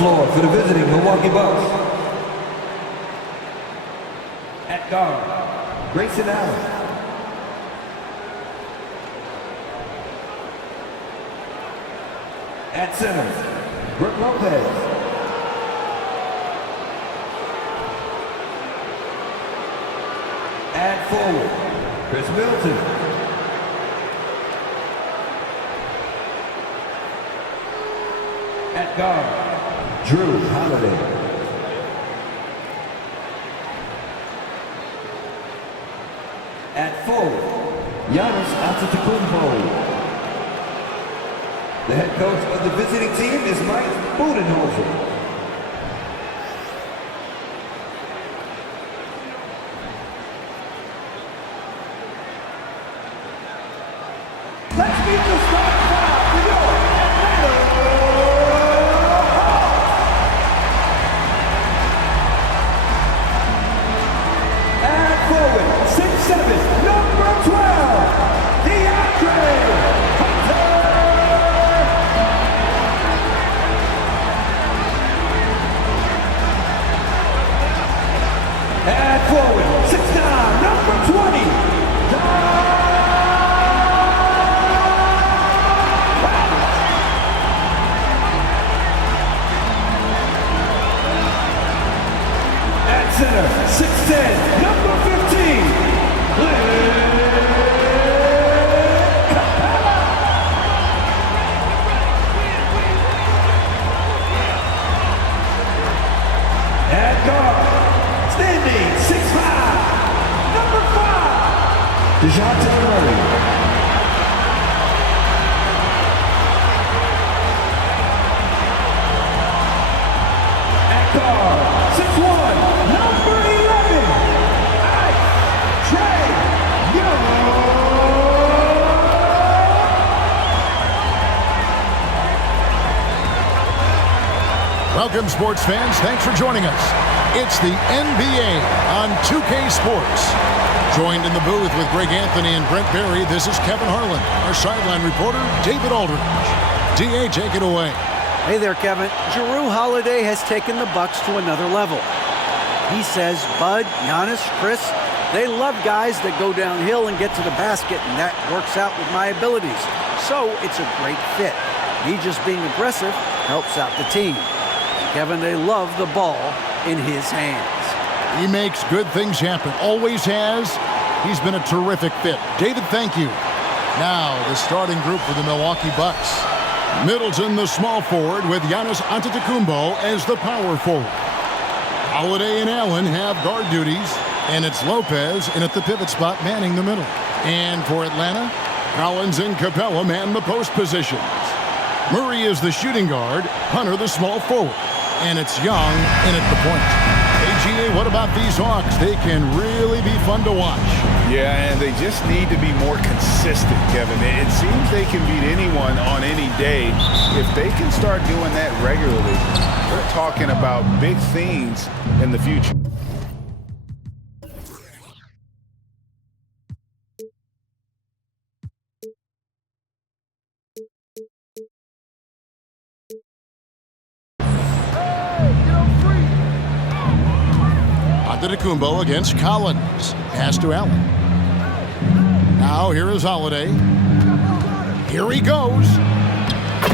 floor for the visiting Milwaukee Bucks. At guard, Grayson Allen. At center, Brooke Lopez. At forward, Chris Middleton. At guard, Drew Holiday. At forward, Giannis Antetokounmpo. The head coach of the visiting team is Mike Budenholzer. Let's meet the starting five for your Atlanta Hawks. And forward, 6'7", number 12, DeAndre Hunter. And forward, 6'9", number 20, at center, 6'10", number 15, at guard, standing 6'5", number 5, DeJounte Murray. At guard, 6'1", number 11, Trey Young. Welcome, sports fans. Thanks for joining us. It's the NBA on 2K Sports. Joined in the booth with Greg Anthony and Brent Berry, this is Kevin Harlan. Our sideline reporter, David Aldridge. DA, take it away. Hey there, Kevin. Jrue Holiday has taken the Bucks to another level. He says Bud, Giannis, Chris, they love guys that go downhill and get to the basket, and that works out with my abilities. So it's a great fit. Me just being aggressive helps out the team. Kevin, they love the ball in his hands. He makes good things happen. Always has. He's been a terrific fit. David, thank you. Now, the starting group for the Milwaukee Bucks. Middleton, the small forward, with Giannis Antetokounmpo as the power forward. Holiday and Allen have guard duties, and it's Lopez in at the pivot spot manning the middle. And for Atlanta, Collins and Capella man the post positions. Murray is the shooting guard, Hunter the small forward. And it's Young in at the point. AGA, what about these Hawks? They can really be fun to watch. Yeah, and they just need to be more consistent, Kevin. It seems they can beat anyone on any day. If they can start doing that regularly, we're talking about big things in the future. Antetokounmpo against Collins. Pass to Allen. Now here is Holiday. Here he goes.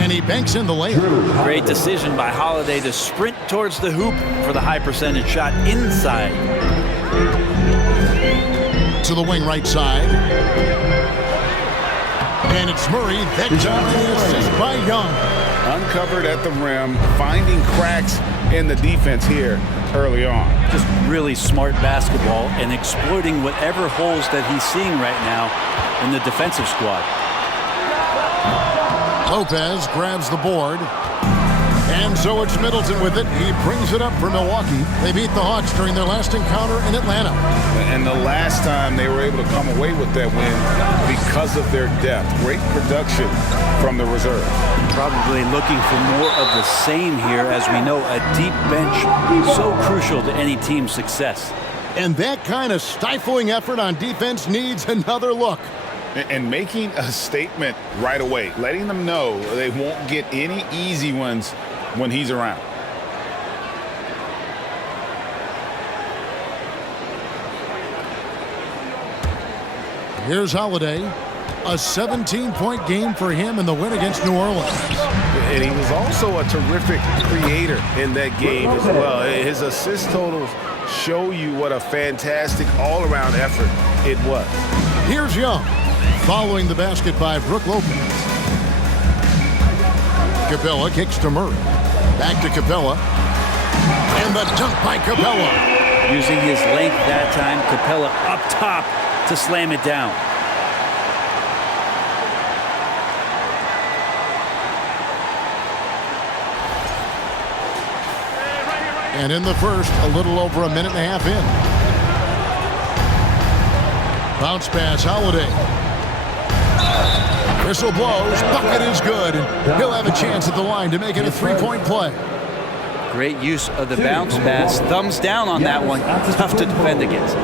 And he banks in the layup. Great decision by Holiday to sprint towards the hoop for the high percentage shot inside. To the wing right side. And it's Murray. That assist by Young. Uncovered at the rim, finding cracks in the defense here early on. Just really smart basketball and exploiting whatever holes that he's seeing right now in the defensive squad. Lopez grabs the board. And so it's Middleton with it. He brings it up for Milwaukee. They beat the Hawks during their last encounter in Atlanta. And the last time they were able to come away with that win because of their depth. Great production from the reserve. Probably looking for more of the same here. As we know, a deep bench so crucial to any team's success. And that kind of stifling effort on defense needs another look. And making a statement right away, letting them know they won't get any easy ones when he's around. Here's Holiday. A 17-point game for him in the win against New Orleans. And he was also a terrific creator in that game as well. His assist totals show you what a fantastic all-around effort it was. Here's Young, following the basket by Brook Lopez. Capella kicks to Murray. Back to Capella. And the dunk by Capella. Using his length that time, Capella up top to slam it down. And in the first, a little over a minute and a half in. Bounce pass, Holiday. Whistle blows, bucket is good, and he'll have a chance at the line to make it a three-point play. Great use of the bounce pass. Thumbs down on that one. Tough to defend against.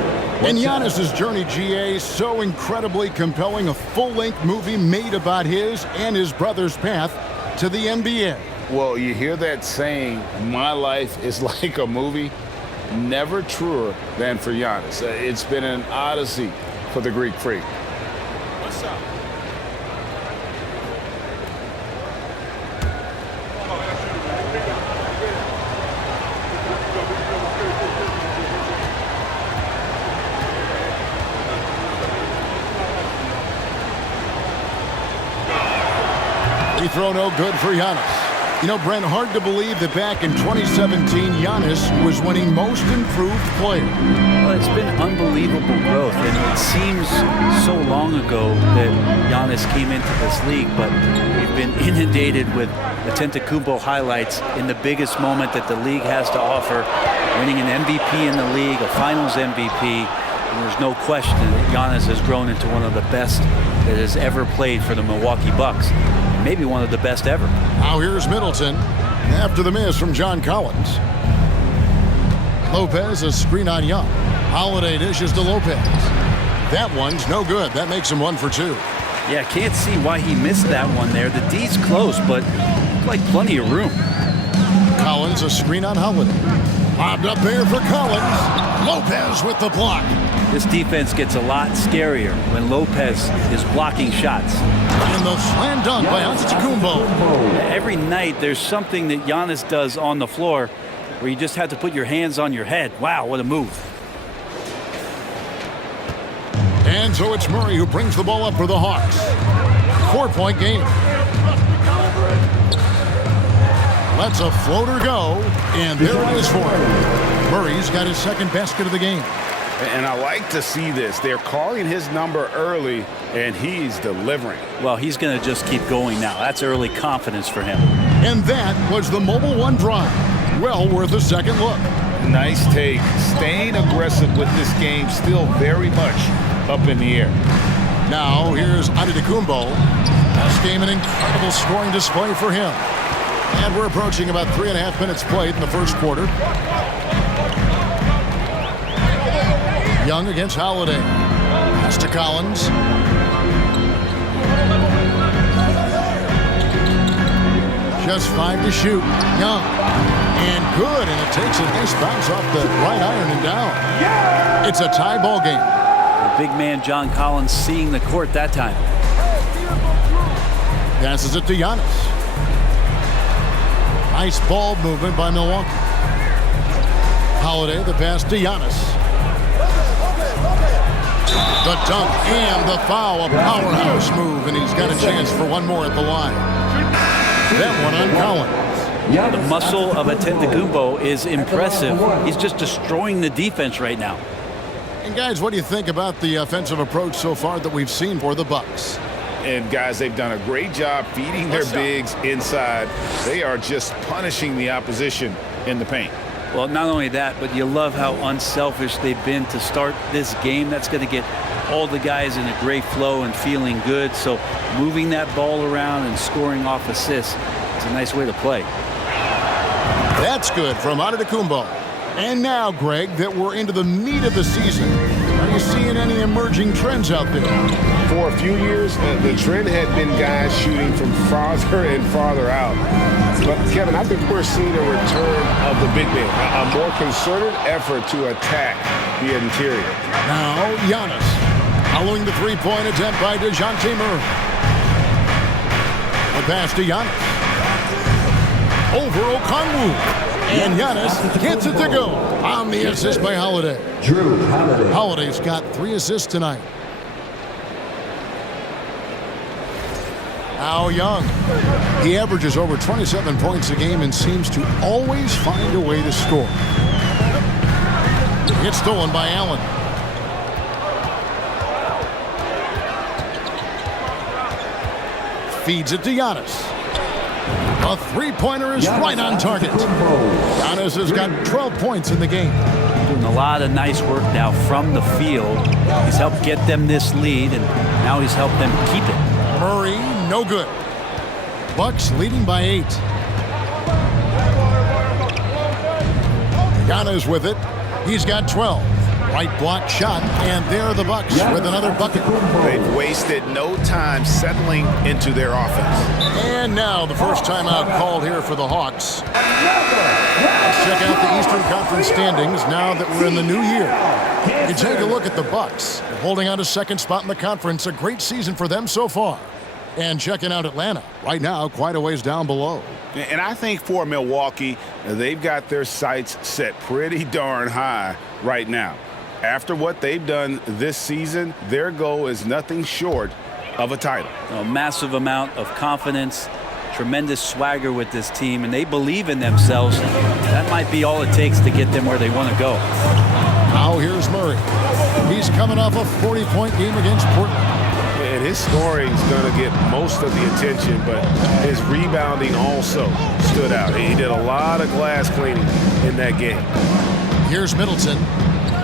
And Giannis's journey, GA, so incredibly compelling. A full-length movie made about his and his brother's path to the NBA. Well, you hear that saying, my life is like a movie. Never truer than for Giannis. It's been an odyssey for the Greek Freak. What's up? Free throw no good for Giannis. You know, Brent, hard to believe that back in 2017, Giannis was winning most improved player. Well, it's been unbelievable growth, and it seems so long ago that Giannis came into this league, but we've been inundated with Antetokounmpo highlights in the biggest moment that the league has to offer, winning an MVP in the league, a Finals MVP, and there's no question that Giannis has grown into one of the best that has ever played for the Milwaukee Bucks. Maybe one of the best ever. Now here's Middleton after the miss from John Collins. Lopez, a screen on Young. Holiday dishes to Lopez. That one's no good. That makes him 1 for 2. Yeah, can't see why he missed that one there. The D's close, but like plenty of room. Collins, a screen on Holiday. Lobbed up there for Collins. Lopez with the block. This defense gets a lot scarier when Lopez is blocking shots. And the slam dunk by Antetokounmpo. Every night there's something that Giannis does on the floor where you just have to put your hands on your head. Wow, what a move. And so it's Murray who brings the ball up for the Hawks. 4-point game. Lets a floater go, and there it is for him. Murray's got his second basket of the game. And I like to see this. They're calling his number early, and he's delivering. Well, he's going to just keep going now. That's early confidence for him. And that was the Mobile One drive. Well worth a second look. Nice take. Staying aggressive with this game, still very much up in the air. Now here's Antetokounmpo. This game an incredible scoring display for him. And we're approaching about 3.5 minutes played in the first quarter. Young against Holiday. Pass to Collins. Just 5 to shoot. Young. And good. And it takes a nice bounce off the right iron and down. It's a tie ball game. The big man John Collins seeing the court that time. Passes it to Giannis. Nice ball movement by Milwaukee. Holiday, the pass to Giannis. The dunk and the foul, a powerhouse move, and he's got a chance for one more at the line. That one on Collins. The muscle of Antetokounmpo is impressive. He's just destroying the defense right now. And guys, what do you think about the offensive approach so far that we've seen for the Bucks? And guys, they've done a great job feeding their bigs inside. They are just punishing the opposition in the paint. Well, not only that, but you love how unselfish they've been to start this game. That's going to get all the guys in a great flow and feeling good. So moving that ball around and scoring off assists is a nice way to play. That's good from Antetokounmpo. And now, Greg, that we're into the meat of the season, are you seeing any emerging trends out there? For a few years, the trend had been guys shooting from farther and farther out. But, Kevin, I think we're seeing a return of the big man, a more concerted effort to attack the interior. Now, Giannis. Following the three-point attempt by DeJounte Murray. The pass to Giannis. Over Okongwu. And Giannis gets it to go on the assist by Holiday. Drew Holiday. Holiday's got 3 assists tonight. Now Young. He averages over 27 points a game and seems to always find a way to score. It's stolen by Allen. Feeds it to Giannis. A three-pointer is right on target. Giannis has got 12 points in the game. Doing a lot of nice work now from the field. He's helped get them this lead, and now he's helped them keep it. Murray, no good. Bucks leading by 8. Giannis with it. He's got 12. Right block shot, and there are the Bucks with another bucket. They've wasted no time settling into their offense. And now the first timeout called here for the Hawks. Let's check out the Eastern Conference standings now that we're in the new year. You take a look at the Bucks, holding on to second spot in the conference. A great season for them so far. And checking out Atlanta right now, quite a ways down below. And I think for Milwaukee, they've got their sights set pretty darn high right now. After what they've done this season, their goal is nothing short of a title. A massive amount of confidence, tremendous swagger with this team, and they believe in themselves. That might be all it takes to get them where they want to go. Now here's Murray. He's coming off a 40-point game against Portland. And his scoring is going to get most of the attention, but his rebounding also stood out. He did a lot of glass cleaning in that game. Here's Middleton.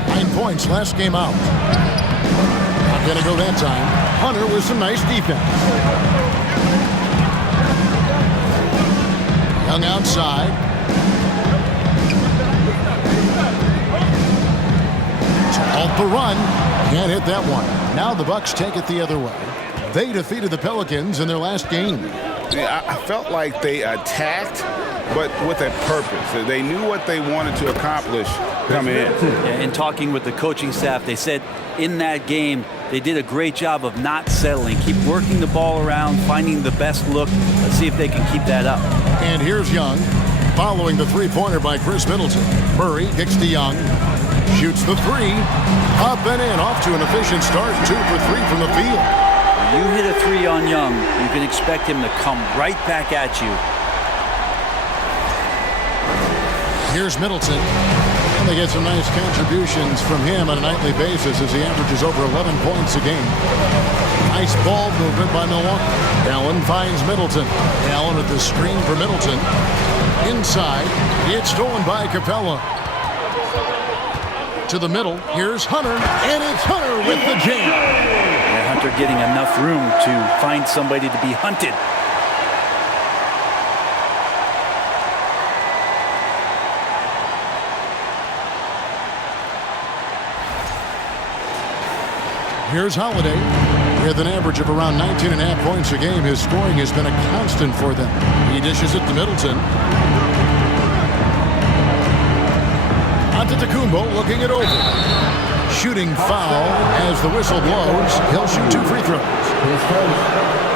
9 points last game out. Not going to go that time. Hunter with some nice defense. Young outside. To halt the run. Can't hit that one. Now the Bucks take it the other way. They defeated the Pelicans in their last game. Yeah, I felt like they attacked, but with a purpose. They knew what they wanted to accomplish coming in. Yeah, in talking with the coaching staff, they said in that game they did a great job of not settling. Keep working the ball around, finding the best look. Let's see if they can keep that up. And here's Young, following the three-pointer by Chris Middleton. Murray kicks to Young, shoots the three, up and in, off to an efficient start, 2 for 3 from the field. You hit a three on Young, you can expect him to come right back at you. Here's Middleton. And they get some nice contributions from him on a nightly basis as he averages over 11 points a game. Nice ball movement by Milwaukee. Allen finds Middleton. Allen at the screen for Middleton. Inside, it's stolen by Capella. To the middle, here's Hunter, and it's Hunter with the jam. Yeah, Hunter getting enough room to find somebody to be hunted. Here's Holiday. With an average of around 19.5 points a game, his scoring has been a constant for them. He dishes it to Middleton. Antetokounmpo looking it over. Shooting foul as the whistle blows. He'll shoot 2 free throws.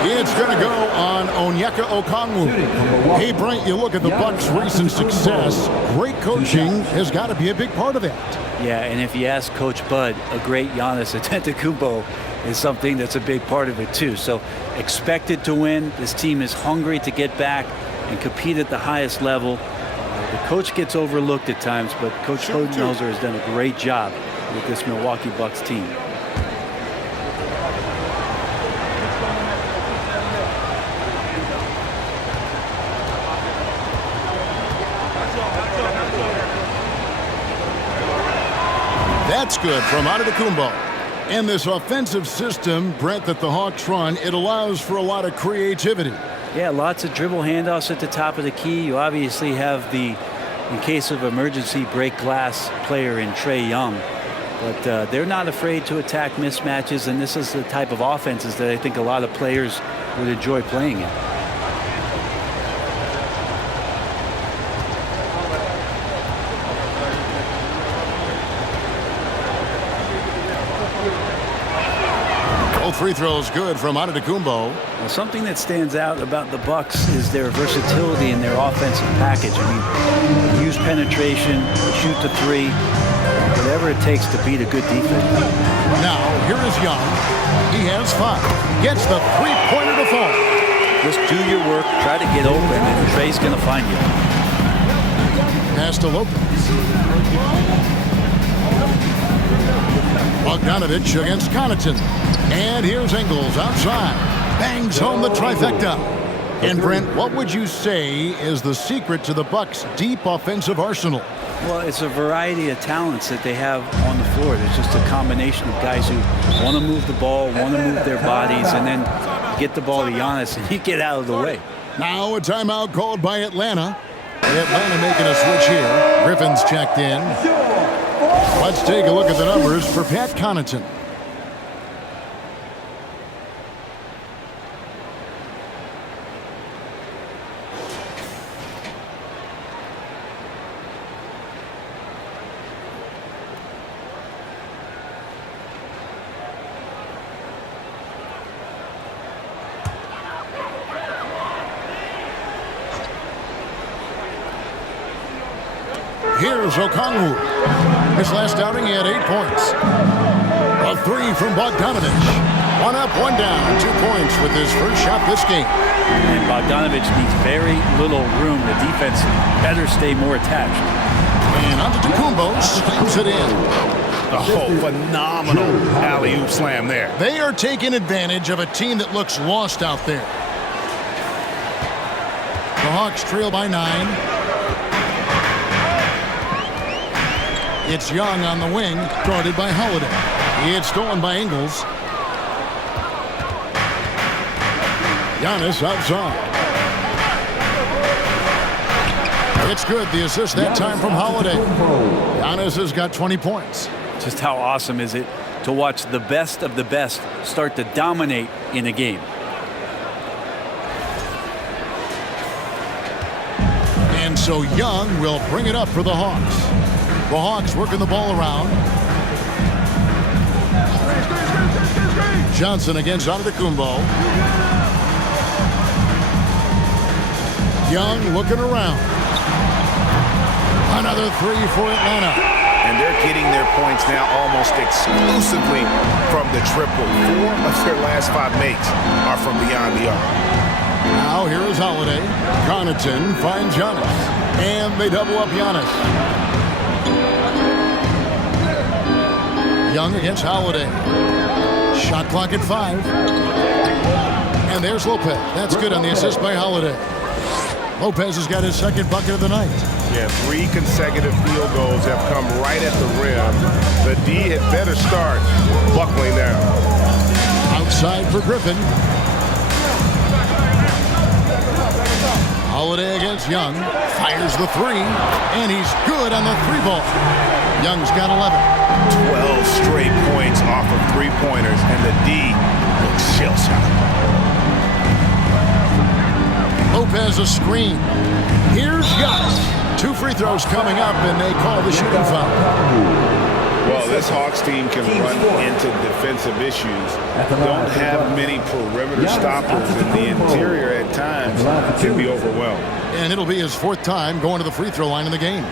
It's going to go on Onyeka Okongwu. Hey, Brent, you look at the Bucks' recent success. Great coaching has got to be a big part of that. Yeah, and if you ask Coach Bud, a great Giannis Antetokounmpo is something that's a big part of it too. So expected to win. This team is hungry to get back and compete at the highest level. The coach gets overlooked at times, but Coach Budenholzer has done a great job with this Milwaukee Bucks team. That's good from Antetokounmpo. And this offensive system, Brent, that the Hawks run, it allows for a lot of creativity. Yeah, lots of dribble handoffs at the top of the key. You obviously have the, in case of emergency, break glass player in Trae Young. But they're not afraid to attack mismatches, and this is the type of offenses that I think a lot of players would enjoy playing in. free throws good from Antetokounmpo. Well, something that stands out about the Bucks is their versatility in their offensive package. I mean, use penetration, shoot the three, whatever it takes to beat a good defense. Now, here is Young. He has 5. Gets the three-pointer to fall. Just do your work, try to get open, and Trey's going to find you. Pass to Lopez. Bogdanovich against Connaughton. And here's Ingles outside. Bangs home the trifecta. And Brent, what would you say is the secret to the Bucks' deep offensive arsenal? Well, it's a variety of talents that they have on the floor. There's just a combination of guys who want to move the ball, want to move their bodies, and then get the ball to Giannis and he get out of the way. Now a timeout called by Atlanta. Atlanta making a switch here. Griffin's checked in. Let's take a look at the numbers for Pat Connaughton. Here's Okongwu. His last outing, he had 8 points. A 3 from Bogdanovich. 1 up, 1 down. 2 points with his first shot this game. And Bogdanovich needs very little room. The defense better stay more attached. And Antetokounmpo slams it in. Oh, phenomenal alley-oop slam there. They are taking advantage of a team that looks lost out there. The Hawks trail by 9. It's Young on the wing, guarded by Holiday. It's stolen by Ingles. Giannis outside. It's good. The assist that time from Holiday. Giannis has got 20 points. Just how awesome is it to watch the best of the best start to dominate in a game. And so Young will bring it up for the Hawks. The Hawks working the ball around. Johnson against Antetokounmpo. Young looking around. Another 3 for Atlanta. And they're getting their points now almost exclusively from the triple. 4 of their last 5 makes are from beyond the arc. Now here is Holiday. Connaughton finds Giannis. And they double up Giannis. Young against Holiday. Shot clock at 5. And there's Lopez. That's good on the assist by Holiday. Lopez has got his second bucket of the night. Yeah, 3 consecutive field goals have come right at the rim. The D had better start buckling down. Outside for Griffin. Holiday against Young. Fires the 3. And he's good on the 3-ball. Young's got 11. 12 straight points off of 3-pointers, and the D looks shell-shocked. Lopez a screen. Here's Giannis. 2 free throws coming up, and they call the shooting foul. Well, this Hawks team can run into defensive issues. Don't have many perimeter stoppers, and the interior at times can be overwhelmed. And it'll be his 4th time going to the free throw line in the game.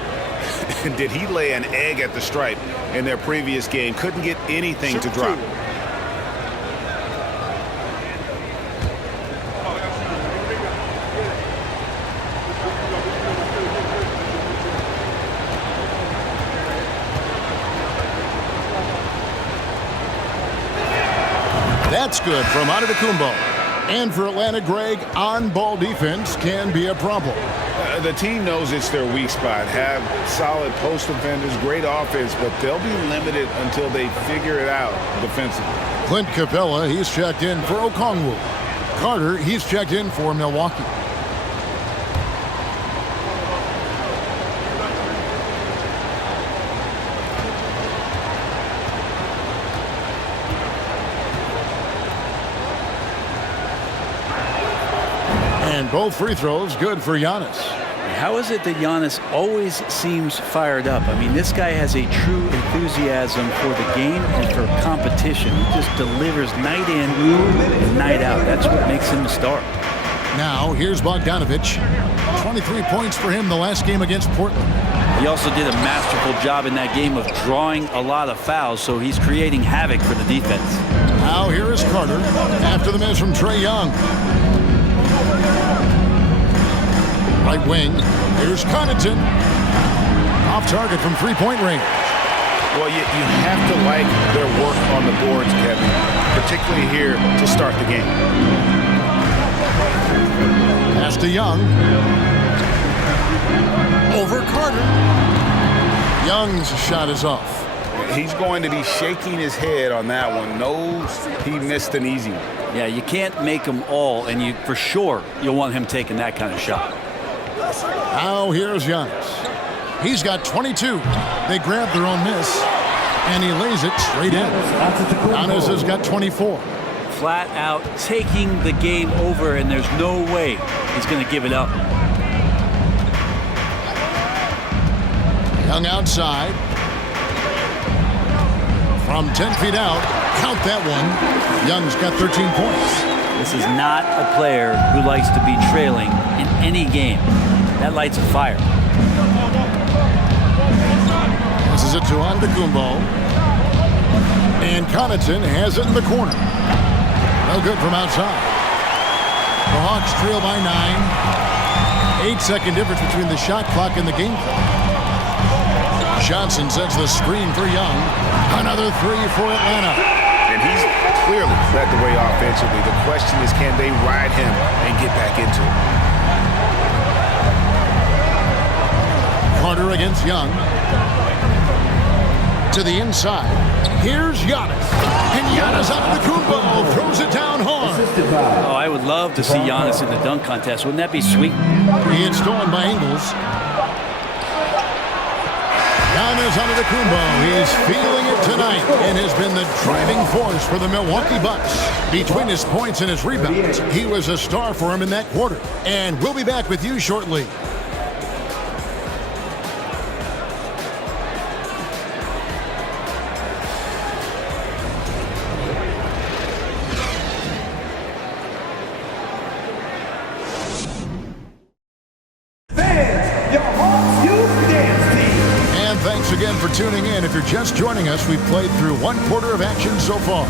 Did he lay an egg at the stripe in their previous game? Couldn't get anything to drop. That's good from Antetokounmpo. And for Atlanta, Greg, on-ball defense can be a problem. The team knows it's their weak spot. Have solid post defenders, great offense, but they'll be limited until they figure it out defensively. Clint Capella, he's checked in for Okongwu. Carter, he's checked in for Milwaukee. And both free throws good for Giannis. How is it that Giannis always seems fired up? I mean, this guy has a true enthusiasm for the game and for competition. He just delivers night in and night out. That's what makes him a star. Now, here's Bogdanovich. 23 points for him the last game against Portland. He also did a masterful job in that game of drawing a lot of fouls, so he's creating havoc for the defense. Now, here is Carter after the miss from Trae Young. Right wing, here's Connaughton. Off target from three-point range. Well, you have to like their work on the boards, Kevin, particularly here to start the game. Pass to Young. Over Carter. Young's shot is off. He's going to be shaking his head on that one. Knows he missed an easy one. Yeah, you can't make them all, and you for sure you'll want him taking that kind of shot. Now here's Giannis. He's got 22. They grab their own miss, and he lays it straight in. Giannis has got 24. Flat out taking the game over, and there's no way he's going to give it up. Young outside. From 10 feet out. Count that one. Young's got 13 points. This is not a player who likes to be trailing in any game. That lights a fire. This is it to Antetokounmpo. And Connaughton has it in the corner. No good from outside. The Hawks trail by 9. 8-second difference between the shot clock and the game clock. Johnson sets the screen for Young. Another three for Atlanta. And he's clearly led the way offensively. The question is, can they ride him and get back into it? Carter against Young. To the inside. Here's Giannis. And Giannis Antetokounmpo throws it down hard. Oh, I would love to see Giannis in the dunk contest. Wouldn't that be sweet? It's stolen by Ingles. Giannis Antetokounmpo, he's feeling it tonight and has been the driving force for the Milwaukee Bucks. Between his points and his rebounds, he was a star for him in that quarter. And we'll be back with you shortly. Again for tuning in. If you're just joining us, we've played through one quarter of action so far.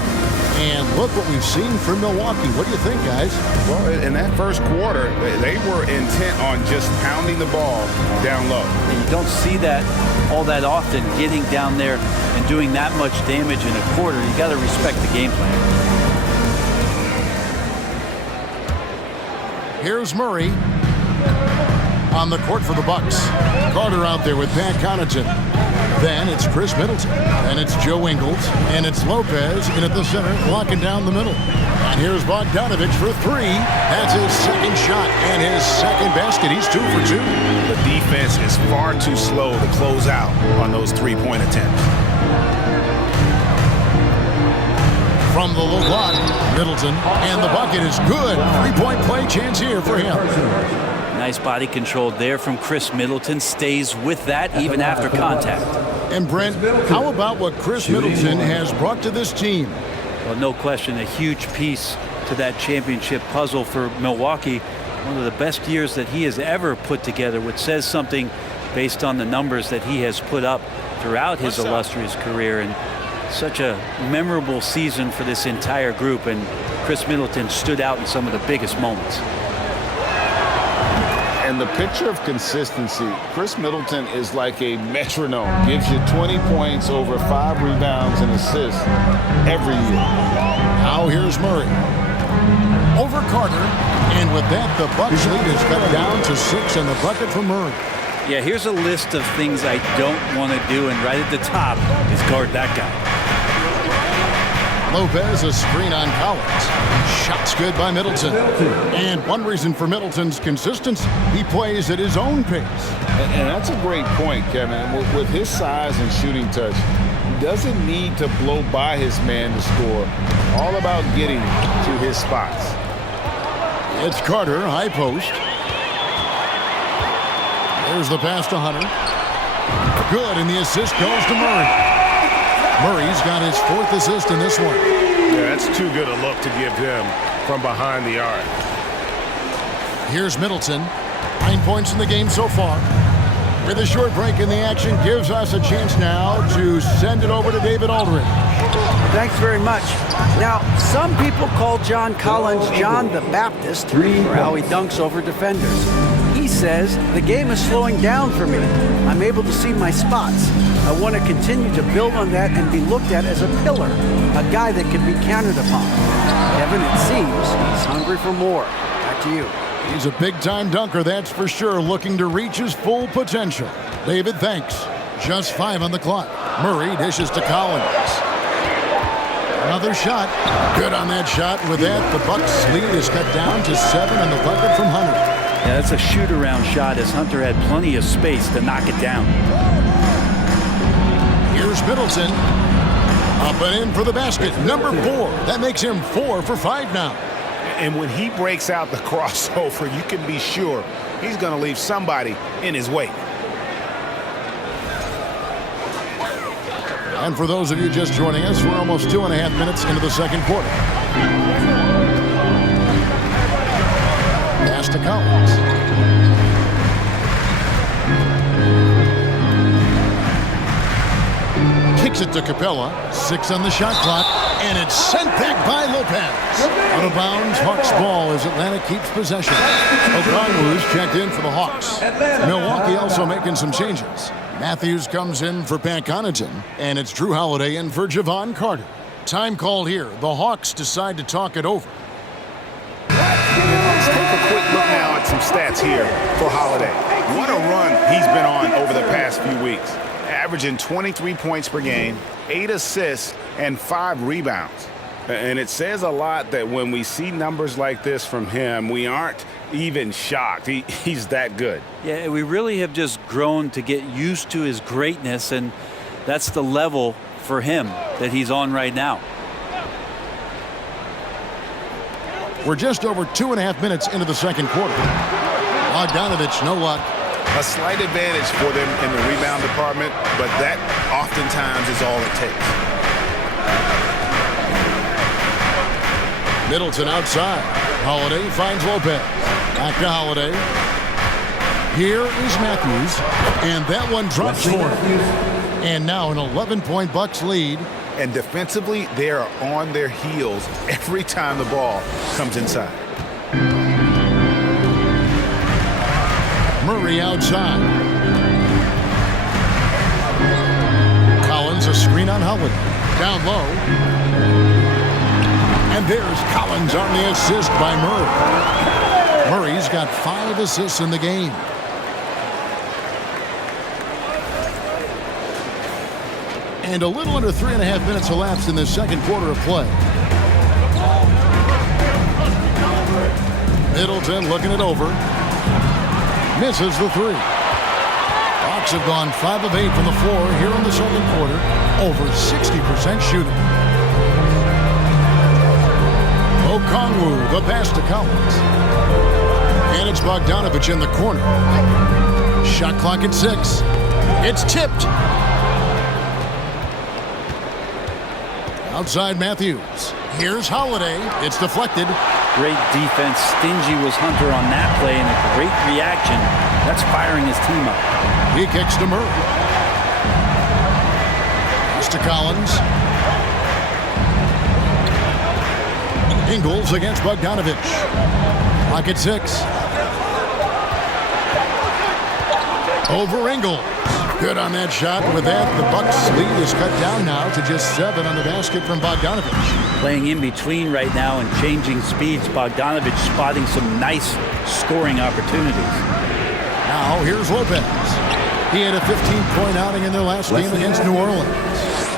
And look what we've seen from Milwaukee. What do you think, guys? Well, in that first quarter, they were intent on just pounding the ball down low. And you don't see that all that often, getting down there and doing that much damage in a quarter. You got to respect the game plan. Here's Murray on the court for the Bucks. Carter out there with Pat Connaughton. Then it's Chris Middleton. Then it's Joe Ingles. And it's Lopez in at the center, blocking down the middle. And here's Bogdanovich for three. That's his second shot and his second basket. He's 2 for 2. The defense is far too slow to close out on those three-point attempts. From the low block, Middleton. And the bucket is good. Three-point play chance here for him. Nice body control there from Chris Middleton. Stays with that even after contact. And Brent, how about what Chris Middleton has brought to this team? Well, no question, a huge piece to that championship puzzle for Milwaukee. One of the best years that he has ever put together, which says something based on the numbers that he has put up throughout his illustrious career. And such a memorable season for this entire group. And Chris Middleton stood out in some of the biggest moments. And the picture of consistency, Chris Middleton is like a metronome. Gives you 20 points, over 5 rebounds and assists every year. Now here's Murray. Over Carter. And with that, the Bucks lead is cut down to 6 and the bucket for Murray. Yeah, here's a list of things I don't want to do, and right at the top is guard that guy. Lopez, a screen on Collins. Shots good by Middleton. And one reason for Middleton's consistency, he plays at his own pace. And that's a great point, Kevin. With his size and shooting touch, he doesn't need to blow by his man to score. All about getting to his spots. It's Carter, high post. There's the pass to Hunter. Good, and the assist goes to Murray. Murray's got his 4th assist in this one. Yeah, that's too good a look to give him from behind the arc. Here's Middleton. 9 points in the game so far. With a short break in the action, gives us a chance now to send it over to David Aldridge. Thanks very much. Now, some people call John Collins John the Baptist for how he dunks over defenders. He says, the game is slowing down for me. I'm able to see my spots. I want to continue to build on that and be looked at as a pillar, a guy that can be counted upon. Kevin, it seems he's hungry for more. Back to you. He's a big-time dunker, that's for sure, looking to reach his full potential. David, thanks. Just 5 on the clock. Murray dishes to Collins. Another shot. Good on that shot. With that, the Bucks' lead is cut down to 7 on the bucket from Hunter. Yeah, that's a shoot-around shot as Hunter had plenty of space to knock it down. Here's Middleton. Up and in for the basket. Number 4. That makes him 4 for 5 now. And when he breaks out the crossover, you can be sure he's going to leave somebody in his wake. And for those of you just joining us, we're almost 2.5 minutes into the second quarter. Pass to Collins. Kicks it to Capella. 6 on the shot clock. And it's sent back by Lopez. Out of bounds, Hawks ball as Atlanta keeps possession. O'Connell's checked in for the Hawks. Milwaukee also making some changes. Matthews comes in for Pat Connaughton, and it's Drew Holiday in for Javon Carter. Time called here. The Hawks decide to talk it over. Let's take a quick look now at some stats here for Holiday. What a run he's been on over the past few weeks. Averaging 23 points per game, 8 assists, and 5 rebounds. And it says a lot that when we see numbers like this from him, we aren't even shocked. He's that good. Yeah, we really have just grown to get used to his greatness, and that's the level for him that he's on right now. We're just over 2.5 minutes into the second quarter. Bogdanovich, no luck. A slight advantage for them in the rebound department, but that oftentimes is all it takes. Middleton outside. Holiday finds Lopez. Back to Holiday. Here is Matthews. And that one drops for him. And now an 11-point Bucks lead. And defensively, they are on their heels every time the ball comes inside. Murray outside. Collins, a screen on Howard. Down low. And there's Collins on the assist by Murray. Murray's got 5 assists in the game. And a little under 3.5 minutes elapsed in the second quarter of play. Middleton looking it over. Misses the 3. Hawks have gone 5 of 8 from the floor here in the second quarter. Over 60% shooting. Okongwu, the pass to Collins. And it's Bogdanovich in the corner. Shot clock at 6. It's tipped. Outside Matthews. Here's Holiday. It's deflected. Great defense. Stingy was Hunter on that play, and a great reaction. That's firing his team up. He kicks to Murray. Pass to Collins. Ingles against Bogdanovich. Clock at 6. Over Ingles. Good on that shot. With that, the Bucks' lead is cut down now to just 7 on the basket from Bogdanovich. Playing in between right now and changing speeds. Bogdanovich spotting some nice scoring opportunities. Now here's Lopez. He had a 15-point outing in their last game against New Orleans.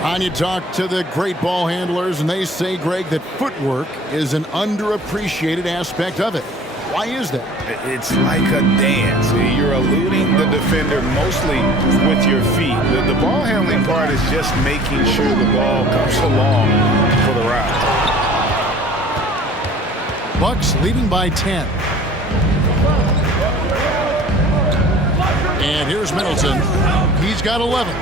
And you talk to the great ball handlers, and they say, Greg, that footwork is an underappreciated aspect of it. Why is that? It's like a dance. You're eluding the defender mostly with your feet. The ball handling part is just making sure the ball comes along for the route. Bucks leading by 10. And here's Middleton. He's got 11.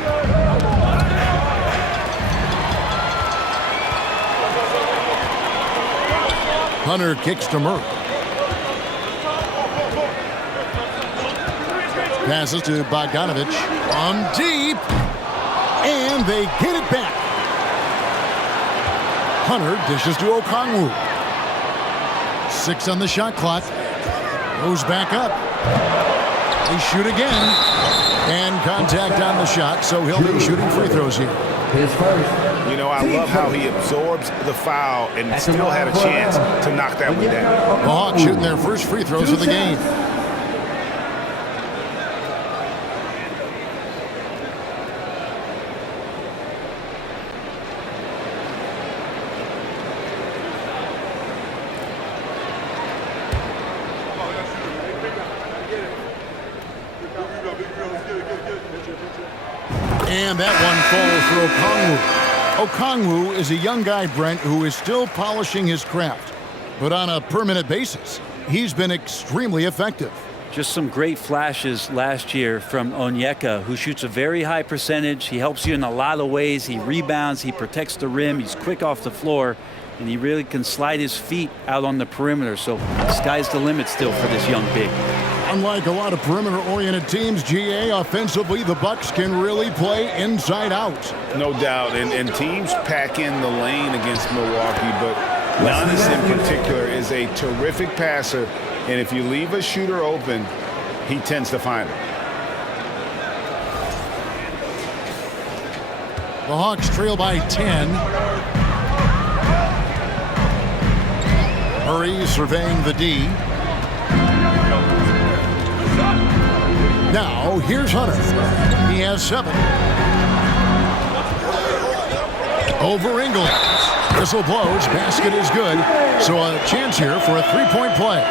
Hunter kicks to Murray. Passes to Bogdanovich. On deep. And they get it back. Hunter dishes to Okongwu. 6 on the shot clock. Goes back up. They shoot again. And contact on the shot, so he'll be shooting free throws here. His first. You know, I love how he absorbs the foul and still had a chance to knock that one down. The Hawks shooting their first free throws of the game. And that one falls for Okongwu. Okongwu is a young guy, Brent, who is still polishing his craft. But on a permanent basis, he's been extremely effective. Just some great flashes last year from Onyeka, who shoots a very high percentage. He helps you in a lot of ways. He rebounds, he protects the rim, he's quick off the floor, and he really can slide his feet out on the perimeter. So sky's the limit still for this young big. Unlike a lot of perimeter-oriented teams, GA, offensively, the Bucks can really play inside out. No doubt, and teams pack in the lane against Milwaukee, but Giannis in particular is a terrific passer, and if you leave a shooter open, he tends to find it. The Hawks trail by 10. Murray surveying the D. Now, here's Hunter. He has 7. Over England. Whistle blows. Basket is good. So a chance here for a three-point play.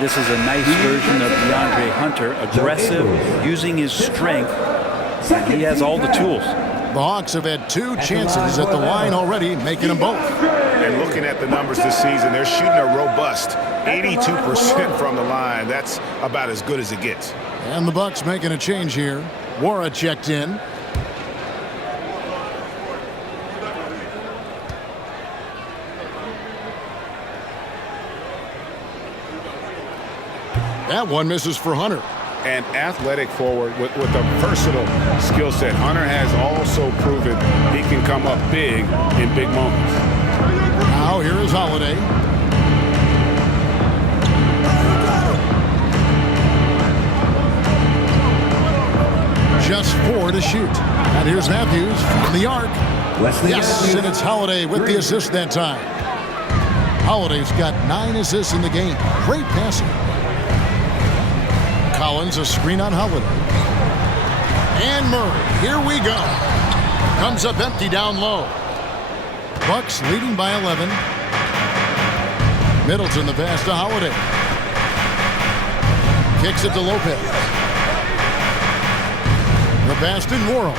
This is a nice version of DeAndre Hunter. Aggressive, using his strength. And he has all the tools. The Hawks have had 2 chances at the line already, making them both. And looking at the numbers this season, they're shooting a robust 82% from the line. That's about as good as it gets. And the Bucks making a change here. Wara checked in. That one misses for Hunter. An athletic forward with a versatile skill set. Hunter has also proven he can come up big in big moments. Now here is Holiday. Just 4 to shoot. And here's Matthews from the arc. Yes, and it's Holiday with the assist that time. Holiday's got 9 assists in the game. Great passing. Collins, a screen on Holiday. And Murray, here we go. Comes up empty down low. Bucks leading by 11. Middleton the pass to Holiday. Kicks it to Lopez. The pass to Worrell.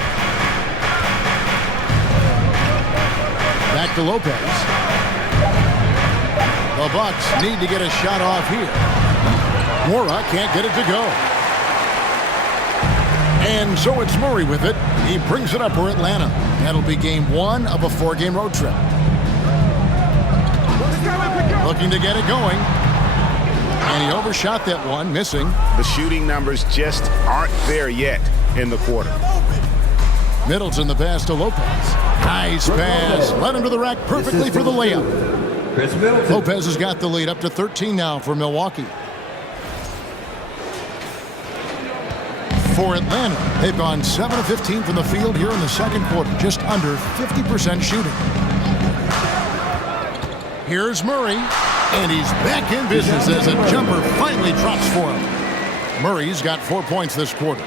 Back to Lopez. The Bucks need to get a shot off here. Mora can't get it to go. And so it's Murray with it. He brings it up for Atlanta. That'll be game 1 of a 4-game road trip. Looking to get it going. And he overshot that one, missing. The shooting numbers just aren't there yet in the quarter. Middleton the pass to Lopez. Nice pass. Led him to the rack perfectly for the layup. Lopez has got the lead up to 13 now for Milwaukee. For Atlanta, they've gone 7 of 15 from the field here in the second quarter, just under 50% shooting. Here's Murray, and he's back in business as a jumper finally drops for him. Murray's got 4 points this quarter.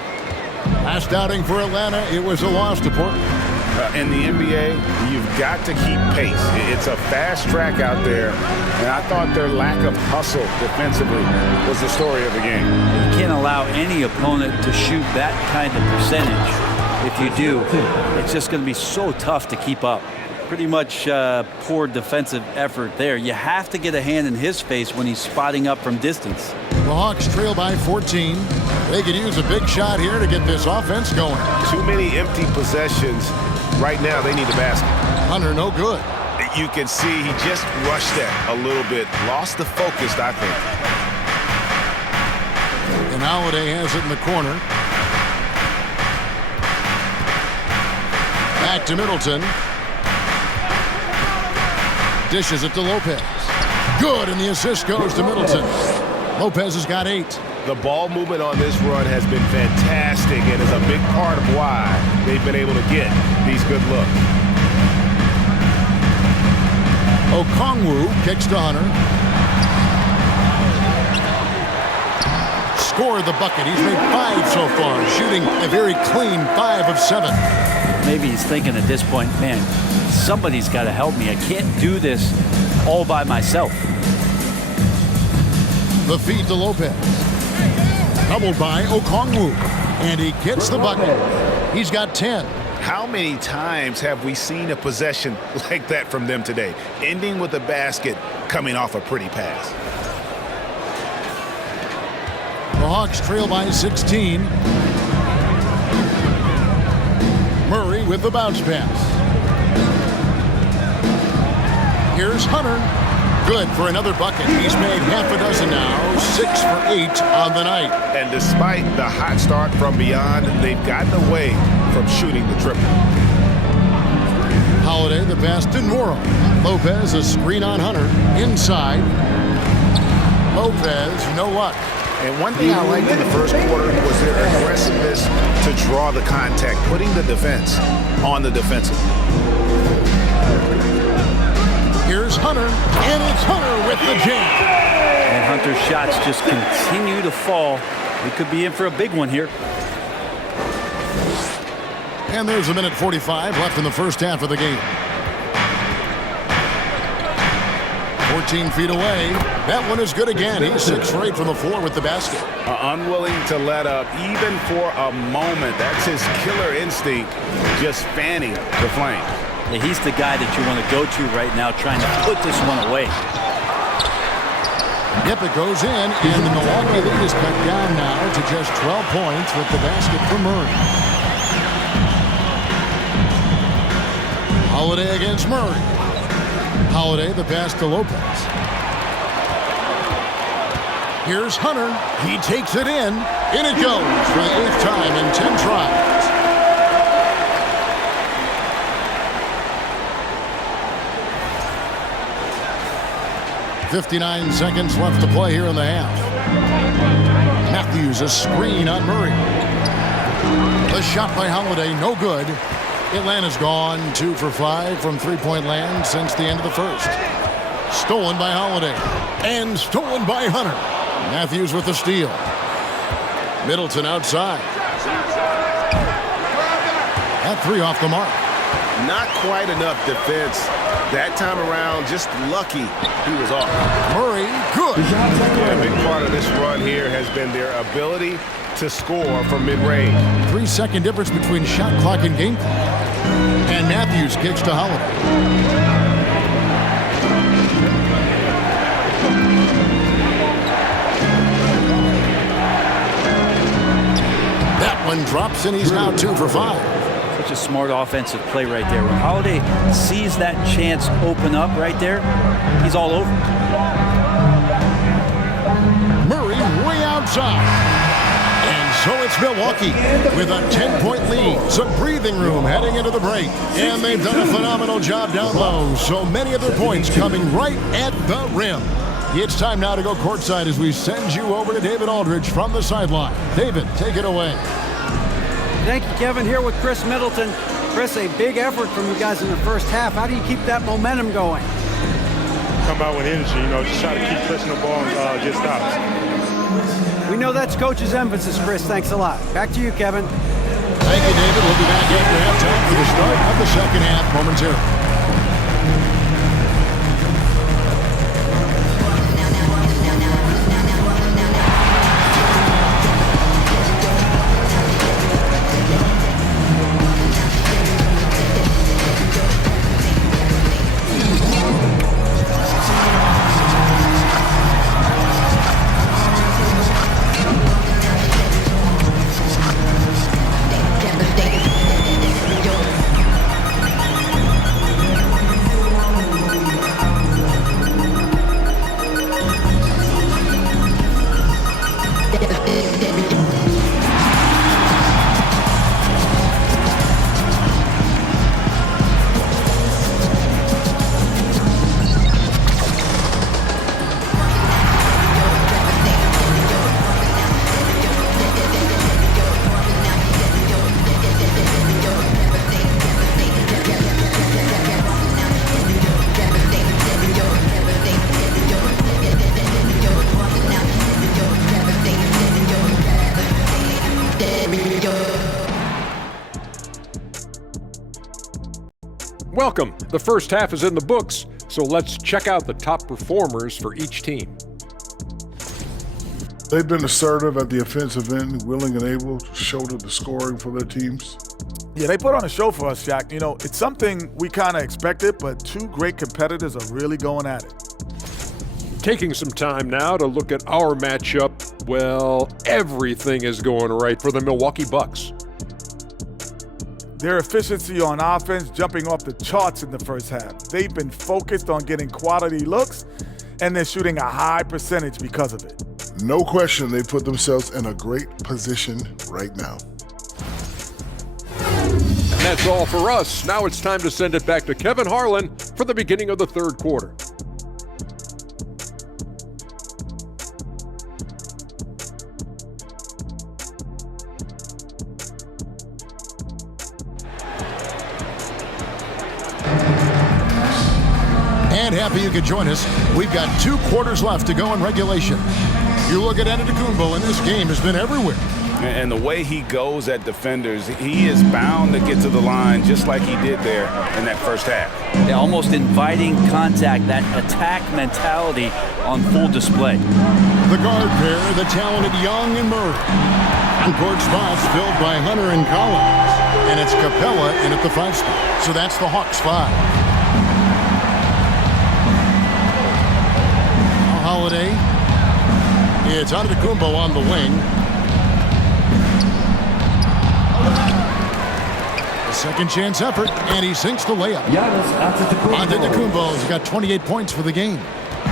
Last outing for Atlanta, it was a loss to Portland. In the NBA, you've got to keep pace. It's a fast track out there, and I thought their lack of hustle defensively was the story of the game. You can't allow any opponent to shoot that kind of percentage. If you do, it's just going to be so tough to keep up. Pretty much poor defensive effort there. You have to get a hand in his face when he's spotting up from distance. The Hawks trail by 14. They could use a big shot here to get this offense going. Too many empty possessions. Right now, they need a basket. Hunter, no good. You can see he just rushed that a little bit. Lost the focus, I think. And Holiday has it in the corner. Back to Middleton. Dishes it to Lopez. Good, and the assist goes to Middleton. Lopez has got 8. The ball movement on this run has been fantastic and is a big part of why they've been able to get these good looks. Okongwu kicks to Hunter. Scored the bucket. He's made 5 so far, shooting a very clean 5 of 7. Maybe he's thinking at this point, man, somebody's got to help me. I can't do this all by myself. The feed to Lopez. Doubled by Okongwu. And he gets the bucket. He's got 10. How many times have we seen a possession like that from them today? Ending with a basket, coming off a pretty pass. The Hawks trail by 16. Murray with the bounce pass. Here's Hunter. Good for another bucket. He's made half a dozen now, 6 for 8 on the night. And despite the hot start from beyond, they've gotten away from shooting the triple. Holiday the pass to Noro. Lopez a screen on Hunter. Inside. Lopez, you know what? And one thing I liked in the first quarter was their aggressiveness to draw the contact, putting the defense on the defensive. Here's Hunter, and it's Hunter with the jam. And Hunter's shots just continue to fall. We could be in for a big one here. And there's a minute 45 left in the first half of the game. 14 feet away. That one is good again. He's 6 for 8 from the floor with the basket. Unwilling to let up even for a moment. That's his killer instinct, just fanning the flame. Yeah, he's the guy that you want to go to right now, trying to put this one away. Yep, it goes in, and the Milwaukee lead is cut down now to just 12 points with the basket for Murray. Holiday against Murray. Holiday the pass to Lopez. Here's Hunter. He takes it in it goes for the 8th time in 10 tries. .59 seconds left to play here in the half. Matthews a screen on Murray. The shot by Holiday, no good. Atlanta's gone 2 for 5 from three-point land since the end of the first. Stolen by Holiday. And stolen by Hunter. Matthews with the steal. Middleton outside. That 3 off the mark. Not quite enough defense. That time around, just lucky he was off. Murray, good. Yeah, a big part of this run here has been their ability to score from mid-range. 3-second difference between shot clock and game clock. And Matthews kicks to Holiday. That one drops, and he's now 2 for 5. Such a smart offensive play right there. When Holiday sees that chance open up right there, he's all over. Murray way outside. And so it's Milwaukee with a 10-point lead. Some breathing room heading into the break. And they've done a phenomenal job down low. So many of their points coming right at the rim. It's time now to go courtside as we send you over to David Aldridge from the sideline. David, take it away. Thank you, Kevin. Here with Chris Middleton. Chris, a big effort from you guys in the first half. How do you keep that momentum going? Come out with energy, just try to keep pressing the ball and get stops. We know that's Coach's emphasis, Chris. Thanks a lot. Back to you, Kevin. Thank you, David. We'll be back after halftime for the start of the second half momentarily. Welcome. The first half is in the books, so let's check out the top performers for each team. They've been assertive at the offensive end, willing and able to shoulder the scoring for their teams. Yeah, they put on a show for us, Shaq. You know, it's something we kind of expected, but two great competitors are really going at it. Taking some time now to look at our matchup. Well, everything is going right for the Milwaukee Bucks. Their efficiency on offense jumping off the charts in the first half. They've been focused on getting quality looks, and they're shooting a high percentage because of it. No question they put themselves in a great position right now. And that's all for us. Now it's time to send it back to Kevin Harlan for the beginning of the third quarter. And happy you could join us. We've got 2 quarters left to go in regulation. You look at Antetokounmpo, and this game has been everywhere. And the way he goes at defenders, he is bound to get to the line just like he did there in that first half. Yeah, almost inviting contact, that attack mentality on full display. The guard pair, the talented Young and Murray. Court spots filled by Hunter and Collins. And it's Capella in at the 5 spot. So that's the Hawks 5. Holiday. It's Antetokounmpo on the wing. A second chance effort, and he sinks the layup. Antetokounmpo's got 28 points for the game.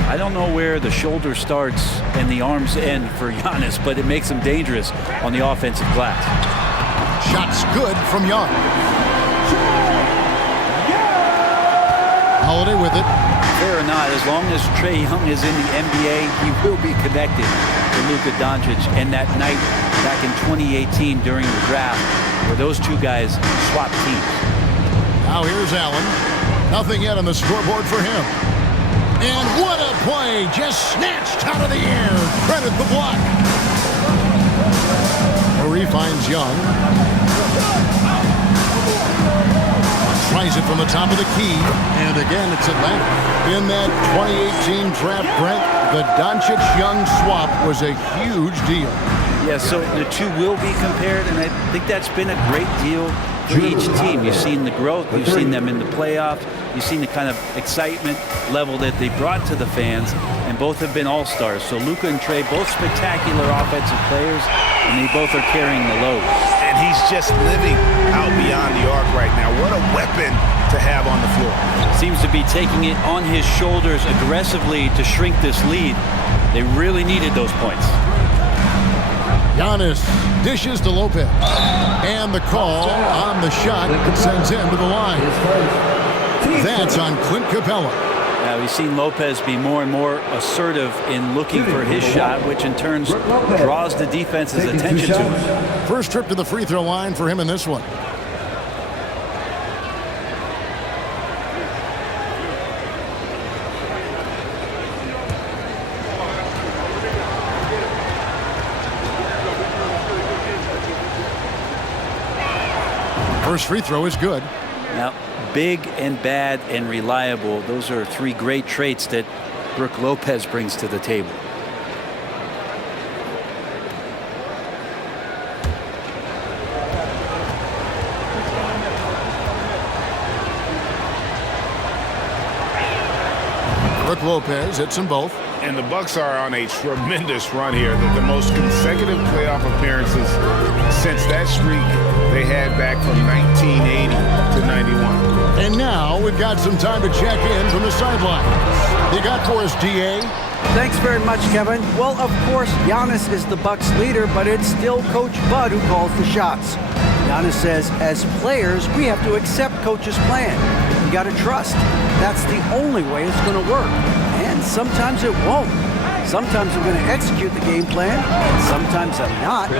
I don't know where the shoulder starts and the arms end for Giannis, but it makes him dangerous on the offensive glass. Shots good from Young. Holiday with it. Fair or not, as long as Trae Young is in the NBA, he will be connected to Luka Doncic. And that night back in 2018 during the draft, where those two guys swapped teams. Now here's Allen. Nothing yet on the scoreboard for him. And what a play! Just snatched out of the air. Credit the block. Murray finds Young. Tries it from the top of the key, and again it's Atlanta. In that 2018 draft, Brent, the Doncic-Young swap was a huge deal. Yeah, so the two will be compared, and I think that's been a great deal for each team. You've seen the growth, you've seen them in the playoffs, you've seen the kind of excitement level that they brought to the fans, and both have been all-stars. So Luka and Trae, both spectacular offensive players, and they both are carrying the load. And he's just living out beyond the arc right now. What a weapon to have on the floor. Seems to be taking it on his shoulders aggressively to shrink this lead. They really needed those points. Giannis dishes to Lopez. And the call on the shot sends him to the line. That's on Clint Capella. Now we've seen Lopez be more and more assertive in looking for his shot, which in turn draws the defense's attention to him. First trip to the free throw line for him in this one. First free throw is good. Now, big and bad and reliable, those are 3 great traits that Brook Lopez brings to the table. Brook Lopez hits them both. And the Bucks are on a tremendous run here. The most consecutive playoff appearances since that streak they had back from 1980 to 91. And now we've got some time to check in from the sidelines. You got for us, DA? Thanks very much, Kevin. Well, of course, Giannis is the Bucks leader, but it's still Coach Bud who calls the shots. Giannis says, as players, we have to accept Coach's plan. You got to trust. That's the only way it's going to work. And sometimes it won't. Sometimes I'm going to execute the game plan, and sometimes I'm not.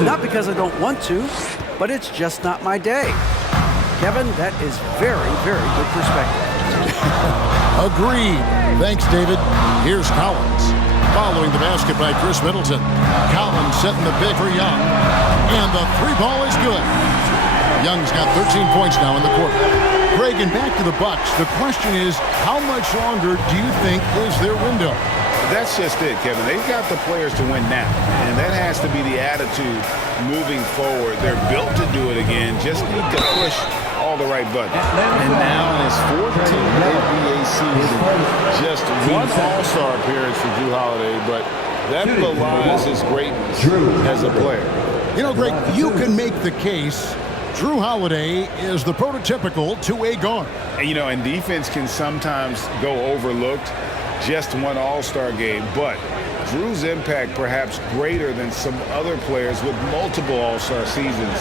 Not because I don't want to, but it's just not my day. Kevin, that is very, very good perspective. Agreed. Thanks, David. Here's Collins. Following the basket by Chris Middleton. Collins setting the pick for Young. And the 3 ball is good. Young's got 13 points now in the quarter. Greg, and back to the Bucks. The question is, how much longer do you think is their window? That's just it, Kevin. They've got the players to win now, and that has to be the attitude moving forward. They're built to do it again. Just need to push all the right buttons. And now in his 14th NBA season, just one All-Star appearance for Jrue Holiday, but that belies his greatness as a player. You know, Greg, you can make the case Jrue Holiday is the prototypical two-way guard. And, you know, and defense can sometimes go overlooked. Just one All-Star game, but Jrue's impact perhaps greater than some other players with multiple All-Star seasons.